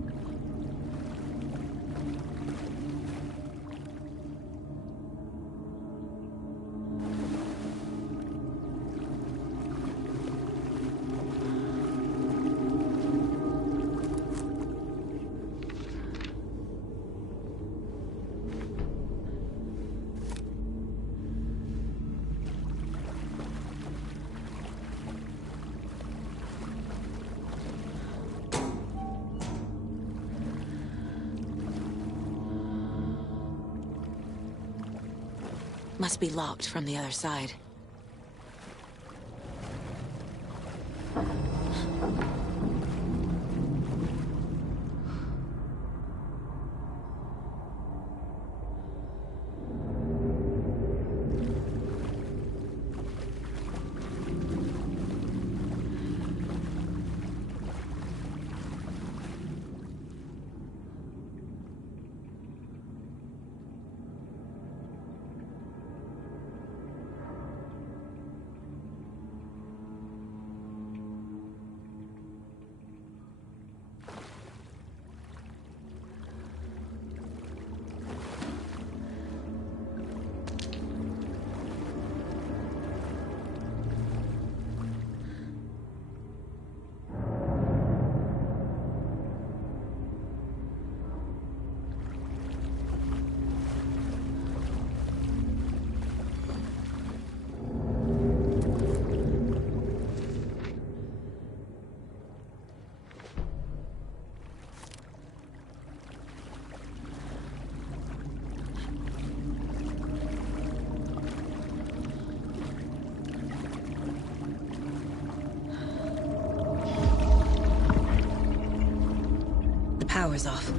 Must be locked from the other side. Power's off.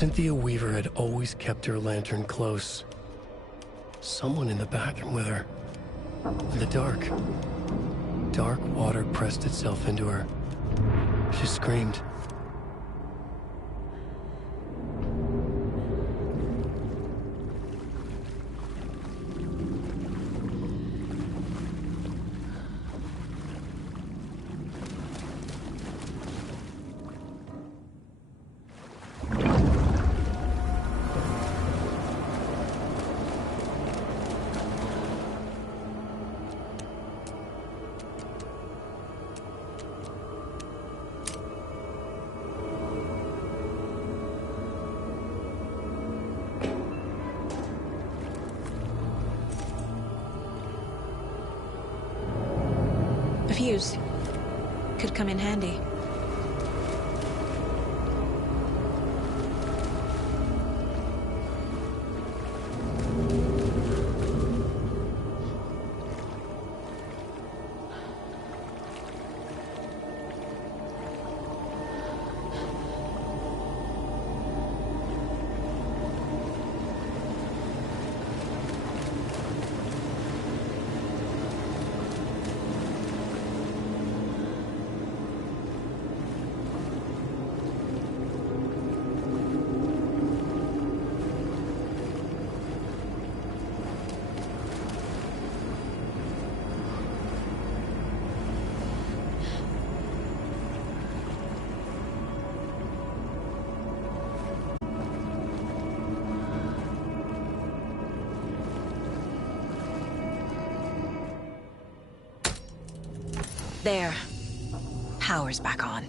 Cynthia Weaver had always kept her lantern close. Someone in the bathroom with her. In the dark. Dark water pressed itself into her. She screamed. A fuse. Could come in handy. There. Power's back on.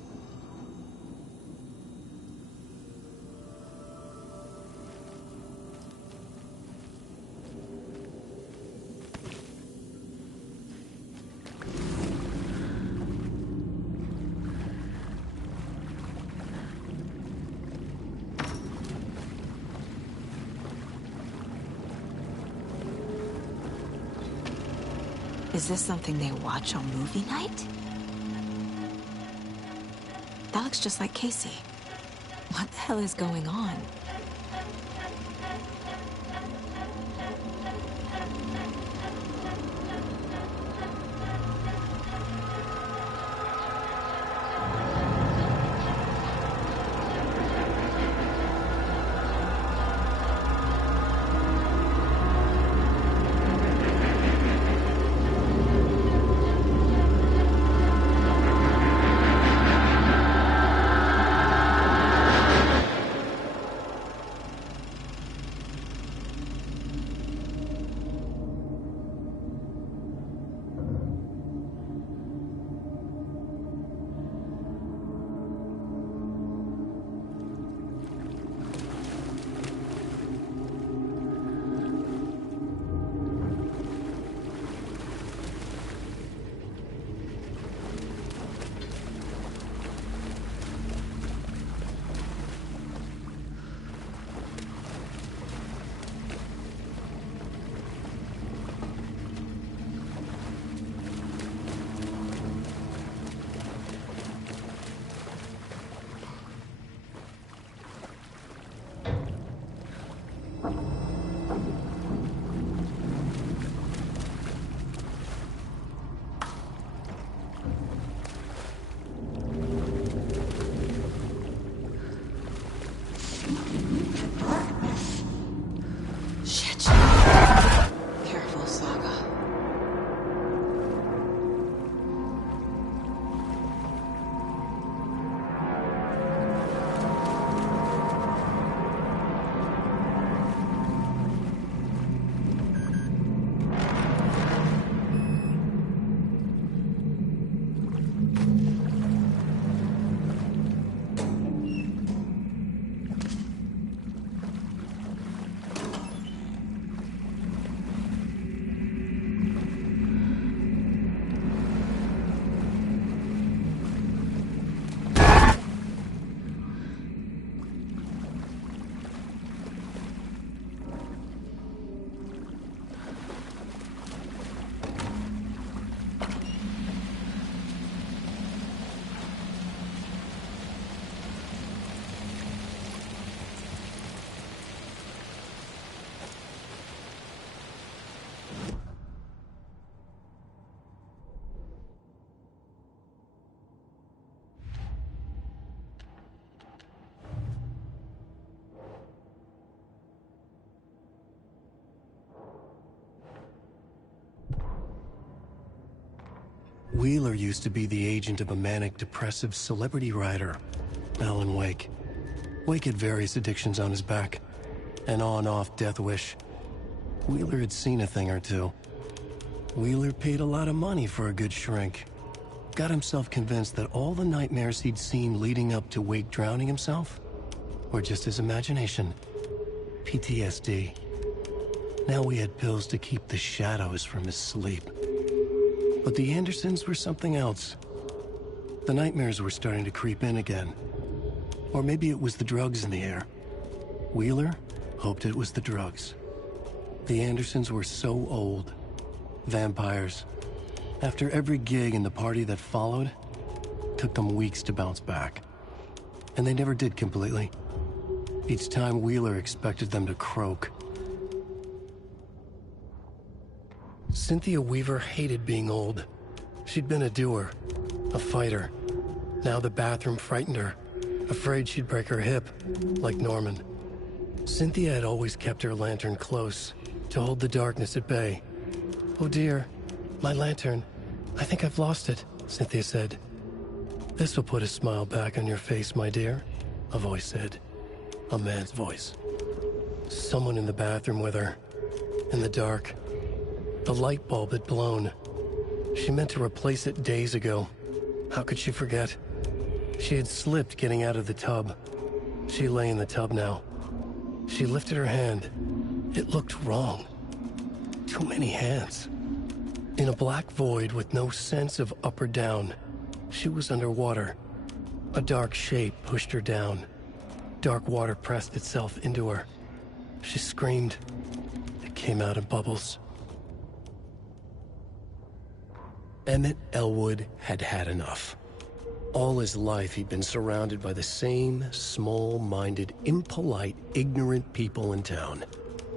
Is this something they watch on movie night? That looks just like Casey. What the hell is going on? Wheeler used to be the agent of a manic-depressive celebrity writer, Alan Wake. Wake had various addictions on his back, an on-off death wish. Wheeler had seen a thing or two. Wheeler paid a lot of money for a good shrink. Got himself convinced that all the nightmares he'd seen leading up to Wake drowning himself were just his imagination. PTSD. Now we had pills to keep the shadows from his sleep. But the Andersons were something else. The nightmares were starting to creep in again. Or maybe it was the drugs in the air. Wheeler hoped it was the drugs. The Andersons were so old. Vampires. After every gig and the party that followed, took them weeks to bounce back. And they never did completely. Each time Wheeler expected them to croak. Cynthia Weaver hated being old. She'd been a doer, a fighter. Now the bathroom frightened her, afraid she'd break her hip, like Norman. Cynthia had always kept her lantern close, to hold the darkness at bay. "Oh dear, my lantern. I think I've lost it," Cynthia said. "This will put a smile back on your face, my dear," a voice said. A man's voice. Someone in the bathroom with her, in the dark. The light bulb had blown. She meant to replace it days ago. How could she forget? She had slipped getting out of the tub. She lay in the tub now. She lifted her hand. It looked wrong. Too many hands. In a black void with no sense of up or down, she was underwater. A dark shape pushed her down. Dark water pressed itself into her. She screamed. It came out in bubbles. Emmett Elwood had had enough. All his life he'd been surrounded by the same small-minded, impolite, ignorant people in town.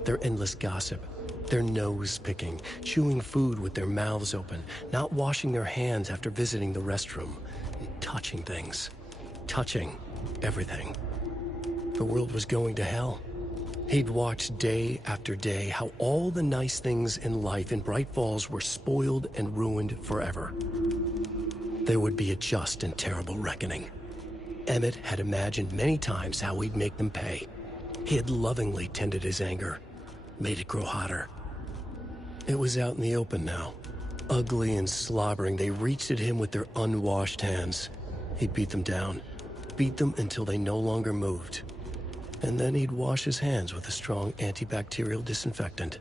Their endless gossip, their nose-picking, chewing food with their mouths open, not washing their hands after visiting the restroom, and touching things. Touching everything. The world was going to hell. He'd watched day after day how all the nice things in life in Braight-Fallz were spoiled and ruined forever. There would be a just and terrible reckoning. Emmett had imagined many times how he'd make them pay. He had lovingly tended his anger, made it grow hotter. It was out in the open now. Ugly and slobbering, they reached at him with their unwashed hands. He'd beat them down, beat them until they no longer moved. And then he'd wash his hands with a strong antibacterial disinfectant.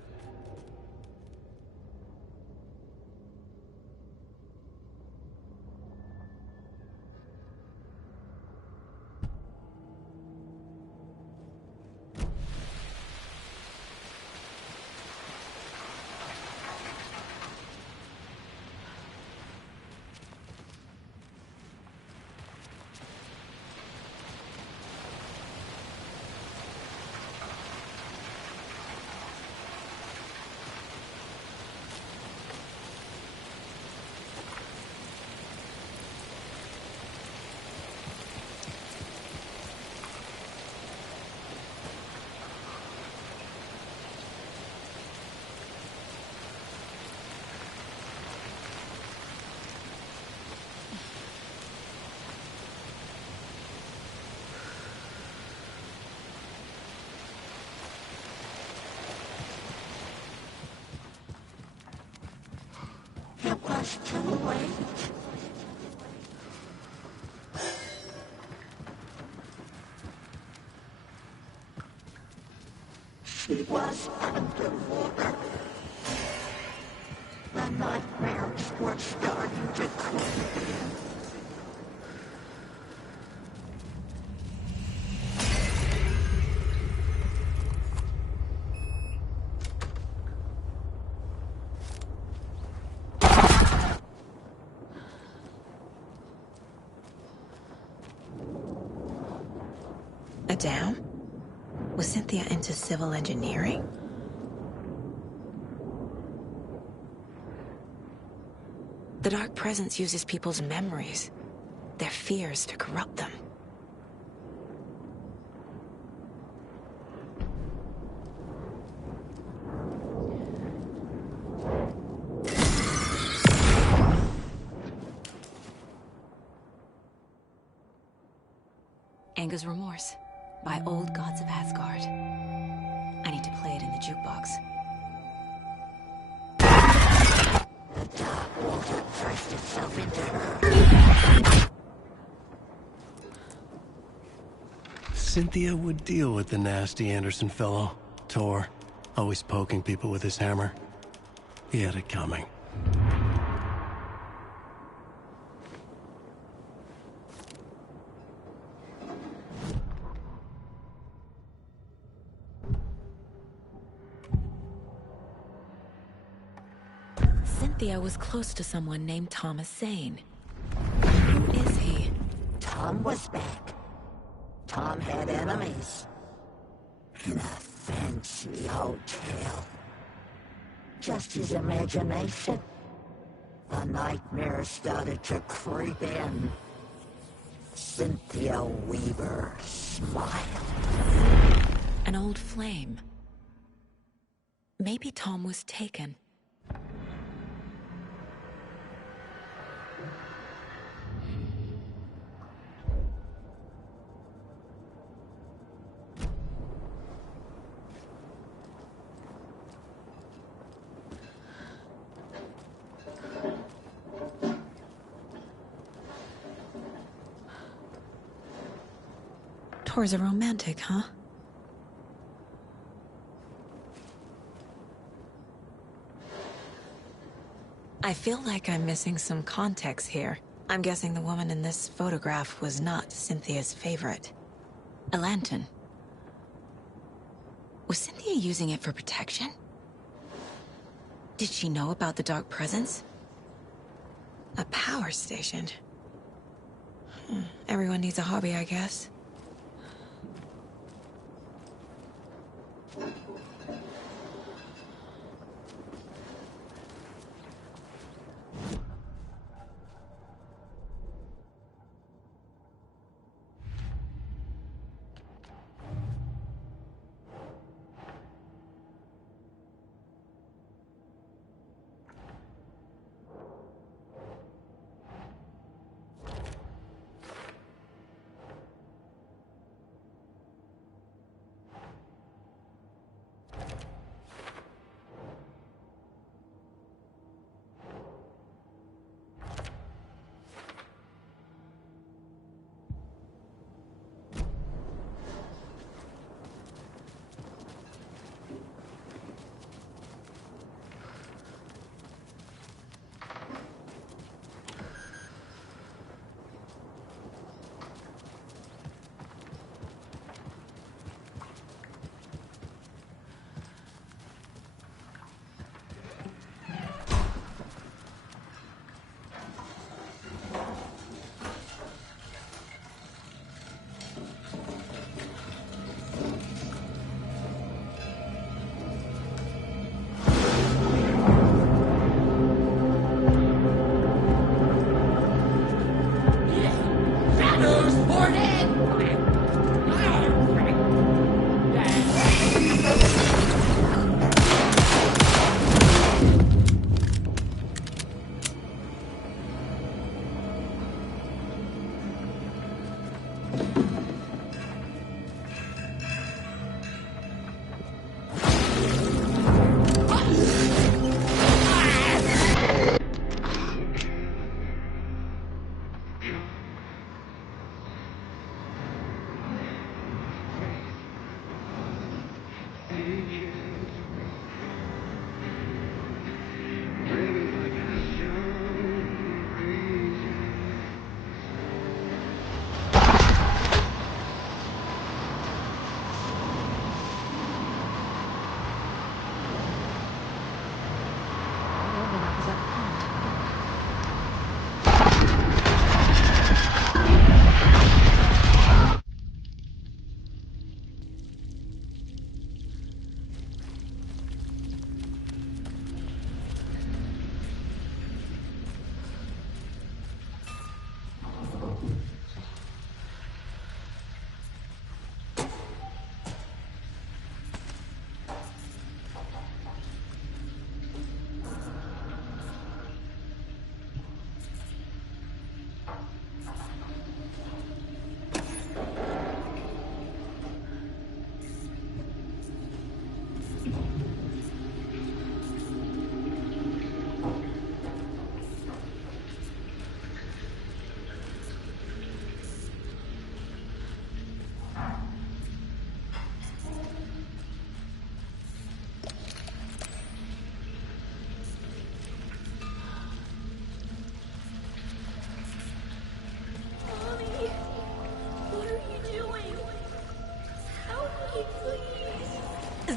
It was too late. She was underwater. The nightmares were starting to creep in. A dam? Was Cynthia into civil engineering? The Dark Presence uses people's memories, their fears to corrupt them. Anger's Remorse by Old Gods of Asgard. I need to play it in the jukebox. The dark water pressed itself into her. Cynthia would deal with the nasty Anderson fellow. Tor, always poking people with his hammer. He had it coming. Cynthia was close to someone named Thomas Zane. Who is he? Tom was back. Tom had enemies. In a fancy hotel. Just his imagination. The nightmare started to creep in. Cynthia Weaver smiled. An old flame. Maybe Tom was taken. Tor's a romantic, huh? I feel like I'm missing some context here. I'm guessing the woman in this photograph was not Cynthia's favorite. A lantern. Was Cynthia using it for protection? Did she know about the dark presence? A power station. Everyone needs a hobby, I guess.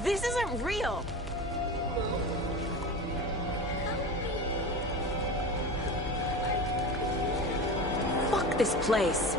This isn't real! Fuck this place!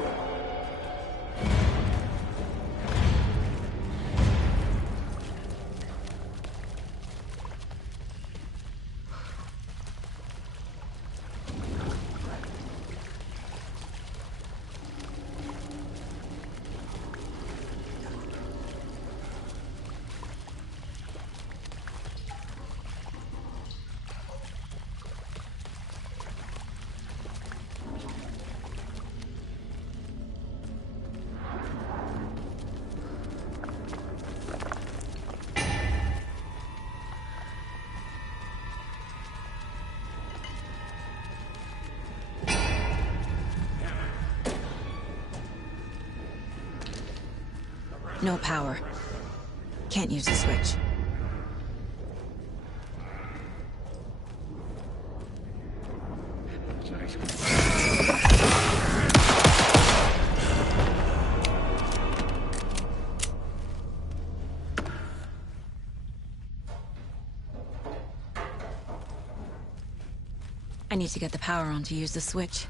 No power. Can't use the switch. I need to get the power on to use the switch.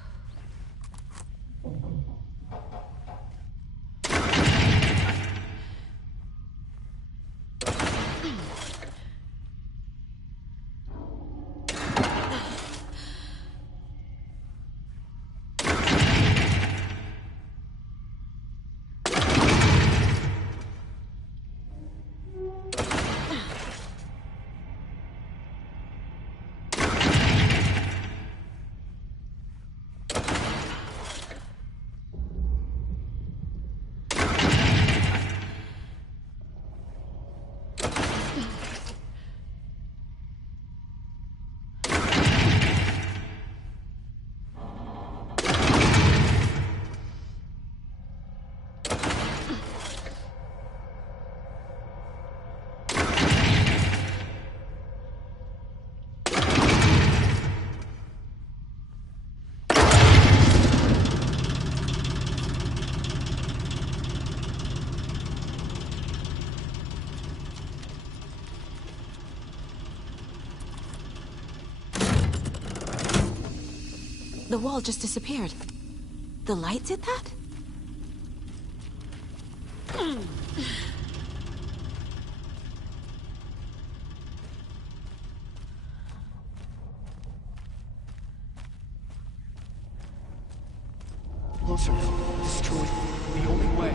The wall just disappeared. The light did that? Closer. Destroy. The only way.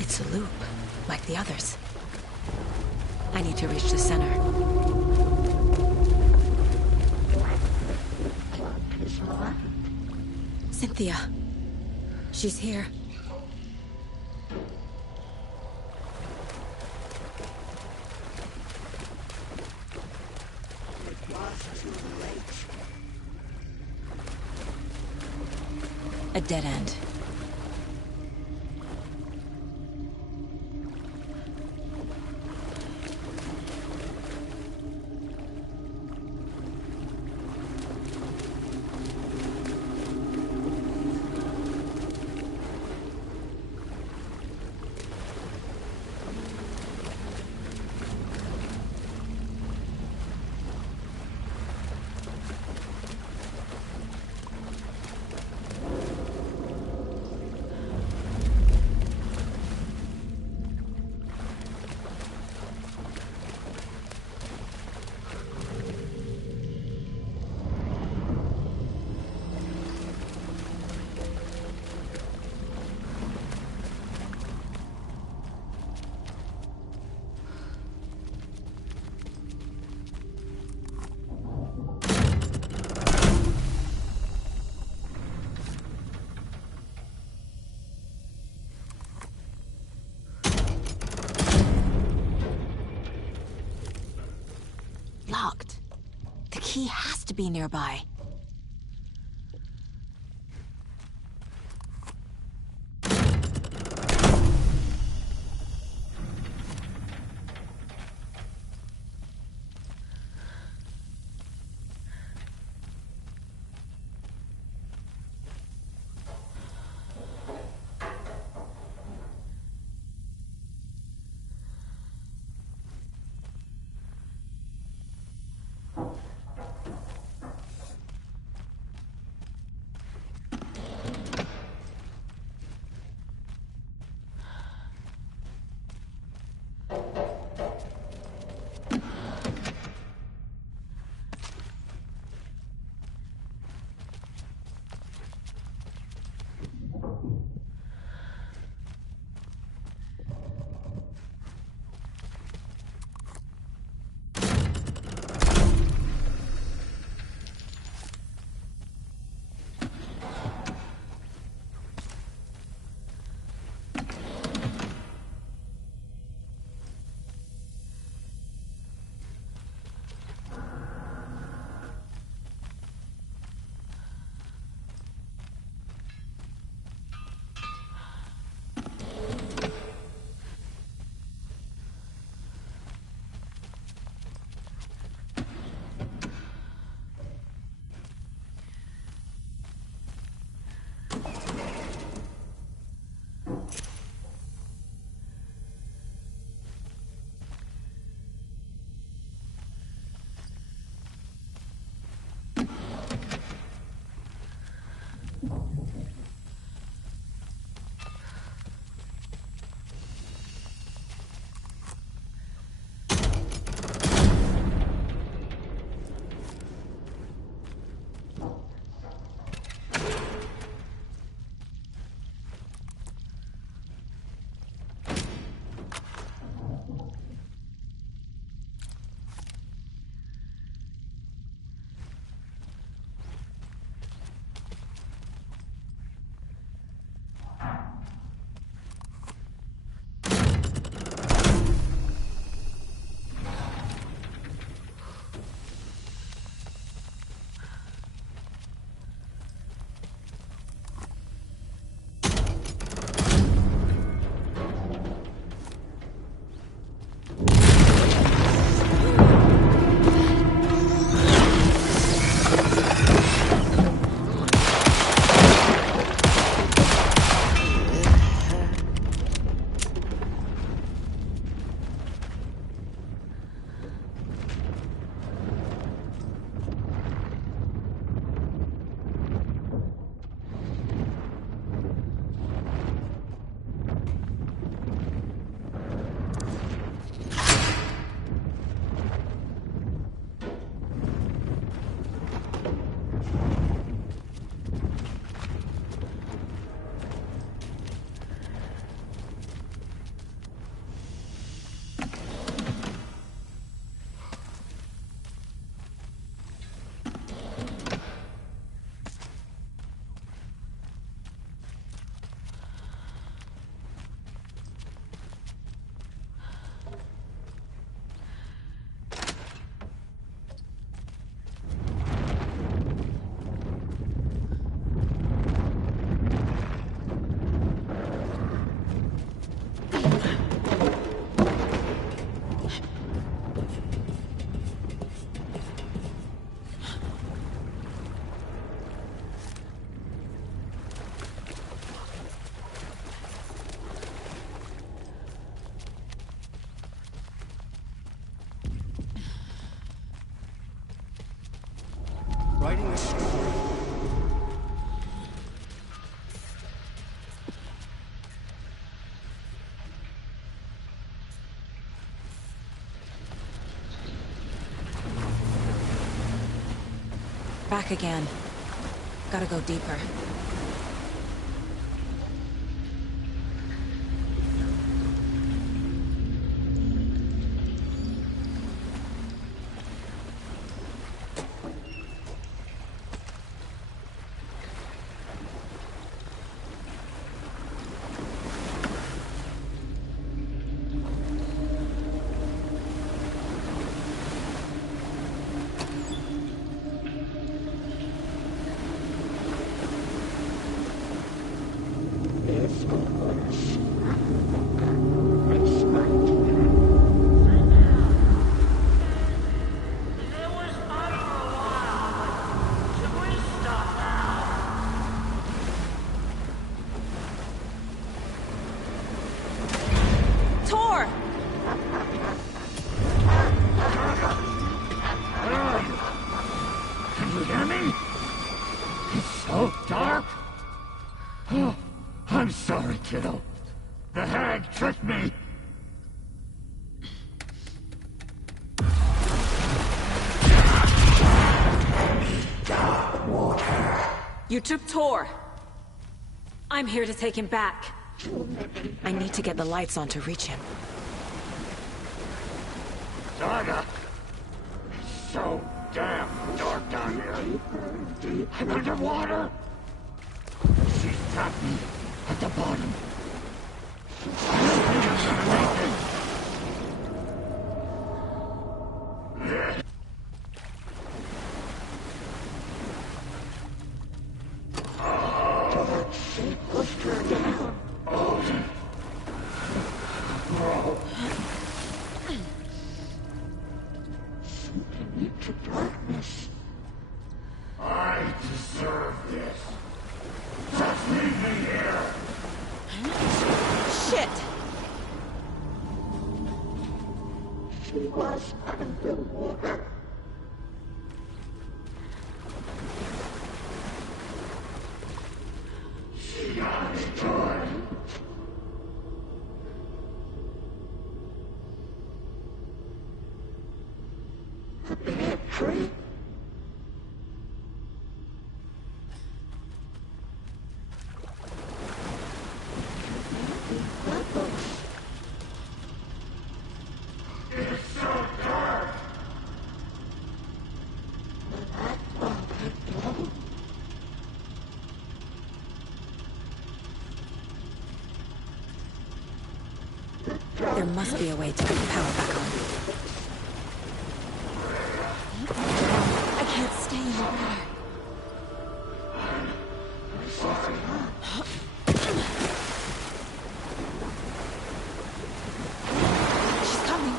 It's a loop, like the others. I need to reach the center. Cynthia. She's here. A dead end. Locked. The key has to be nearby. Back again. Gotta go deeper. Kiddo. The hag tricked me. Dark water. You took Tor. I'm here to take him back. I need to get the lights on to reach him. Saga. It's so damn dark down here. I'm underwater. She's trapped me. At the bottom. I don't think I'm gonna make it. She pushed her down. Sinking into darkness. I deserve this. Just leave me here. Shit! She was underwater. She got destroyed. The bad tree? There must be a way to get the power back on. I can't stay in the water. She's coming.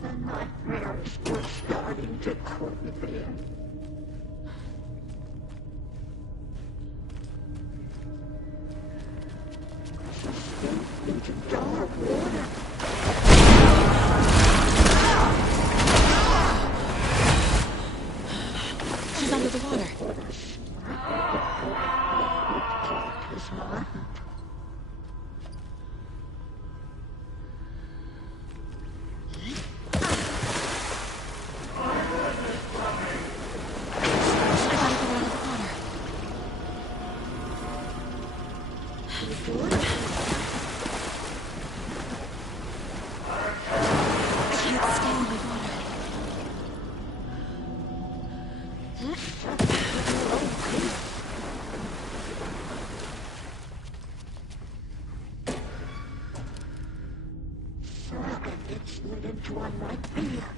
The nightmares were starting to creep in. She slipped into dark water. She's under the water. His mind. Into a nightmare.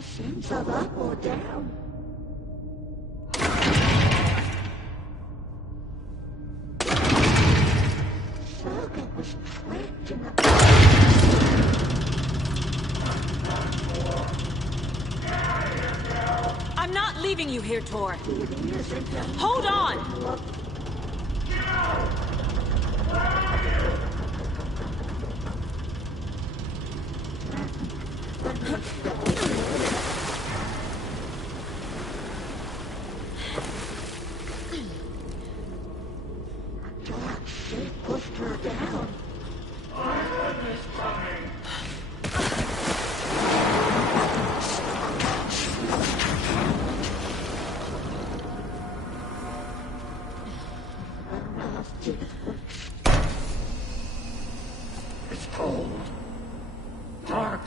Seems up or down. you here, Tor. Hold on! She pushed her down. I heard this coming. It's cold. Dark.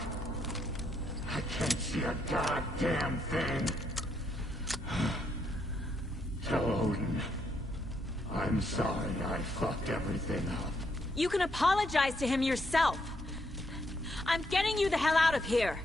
I can't see a goddamn thing. Tell Odin. I'm sorry I fucked everything up. You can apologize to him yourself. I'm getting you the hell out of here.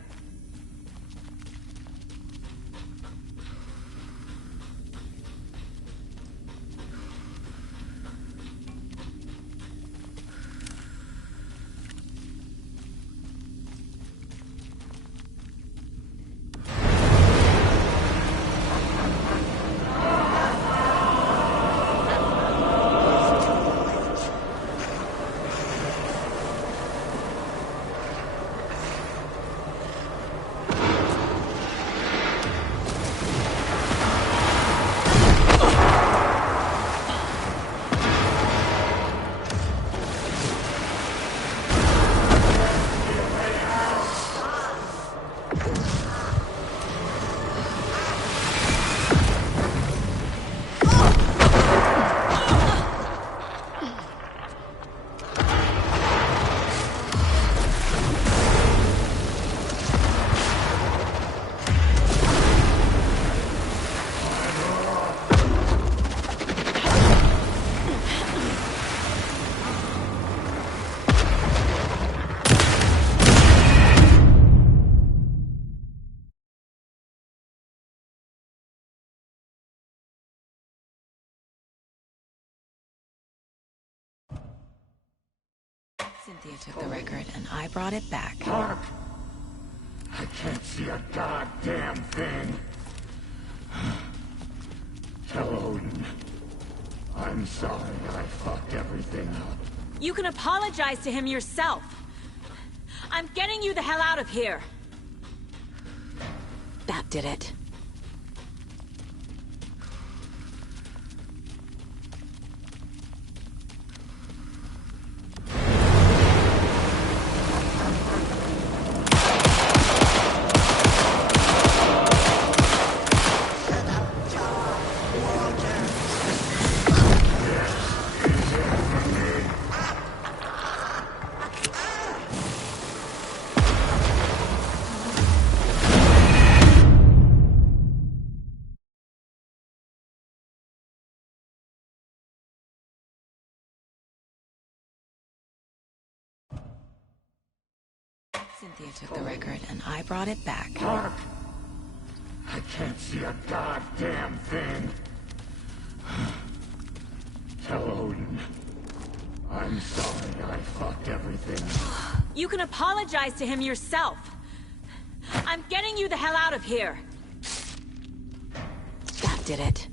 Cynthia took the record, and I brought it back. Dark. I can't see a goddamn thing. Tell Odin. I'm sorry I fucked everything up. You can apologize to him yourself. I'm getting you the hell out of here. That did it. Cynthia took the record, and I brought it back. Dark. I can't see a goddamn thing. Tell Odin. I'm sorry I fucked everything up. You can apologize to him yourself. I'm getting you the hell out of here. That did it.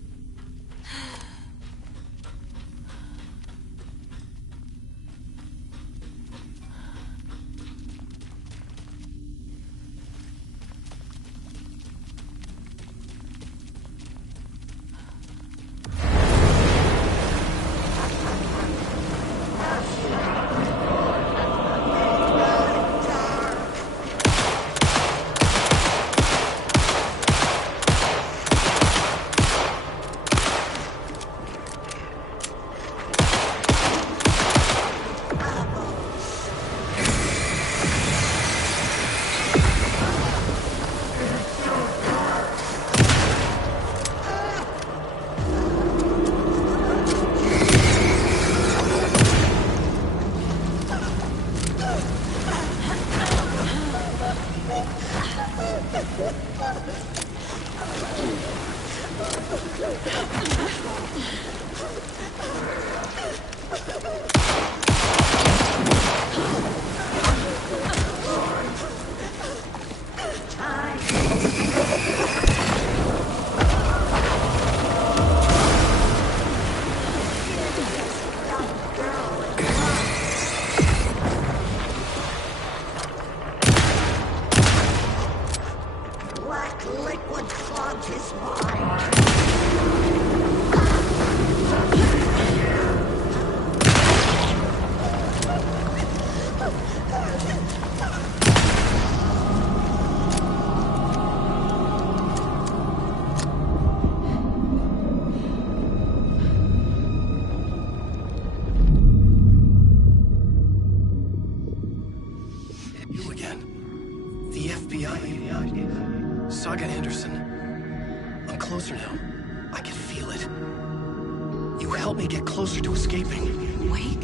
help me get closer to escaping. Wake?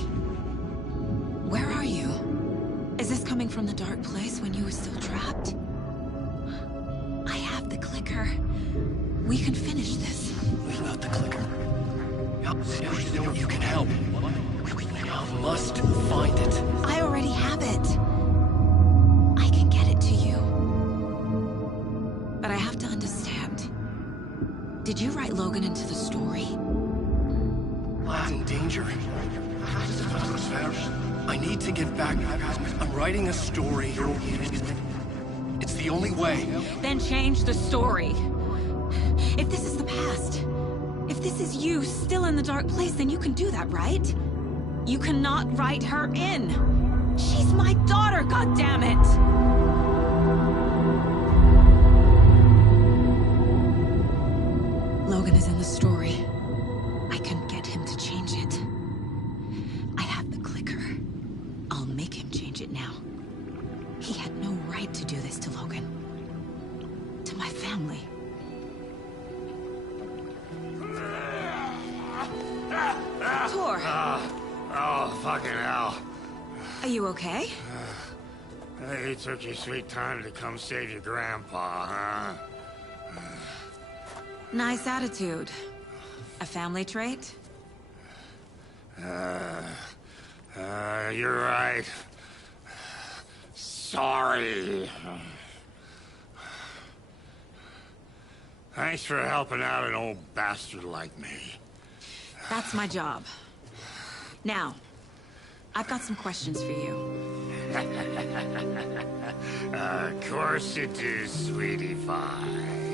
Where are you? Is this coming from the dark place when you were still trapped? I have the clicker. We can finish this. Without the clicker, you can help. I must find it. I already have it. I can get it to you. But I have to understand. Did you write Logan into the story? Lad's in danger. I need to get back. I'm writing a story. It's the only way. Then change the story. If this is the past, if this is you still in the dark place, then you can do that, right? You cannot write her in. She's my daughter, goddammit! Logan is in the story. I can get him to change it. I have the clicker. I'll make him change it now. He had no right to do this to Logan. To my family. Tor! Oh, fucking hell. Are you okay? You took your sweet time to come save your grandpa, huh? Nice attitude. A family trait? You're right. Sorry. Thanks for helping out an old bastard like me. That's my job. Now, I've got some questions for you. Of course you do, sweetie pie.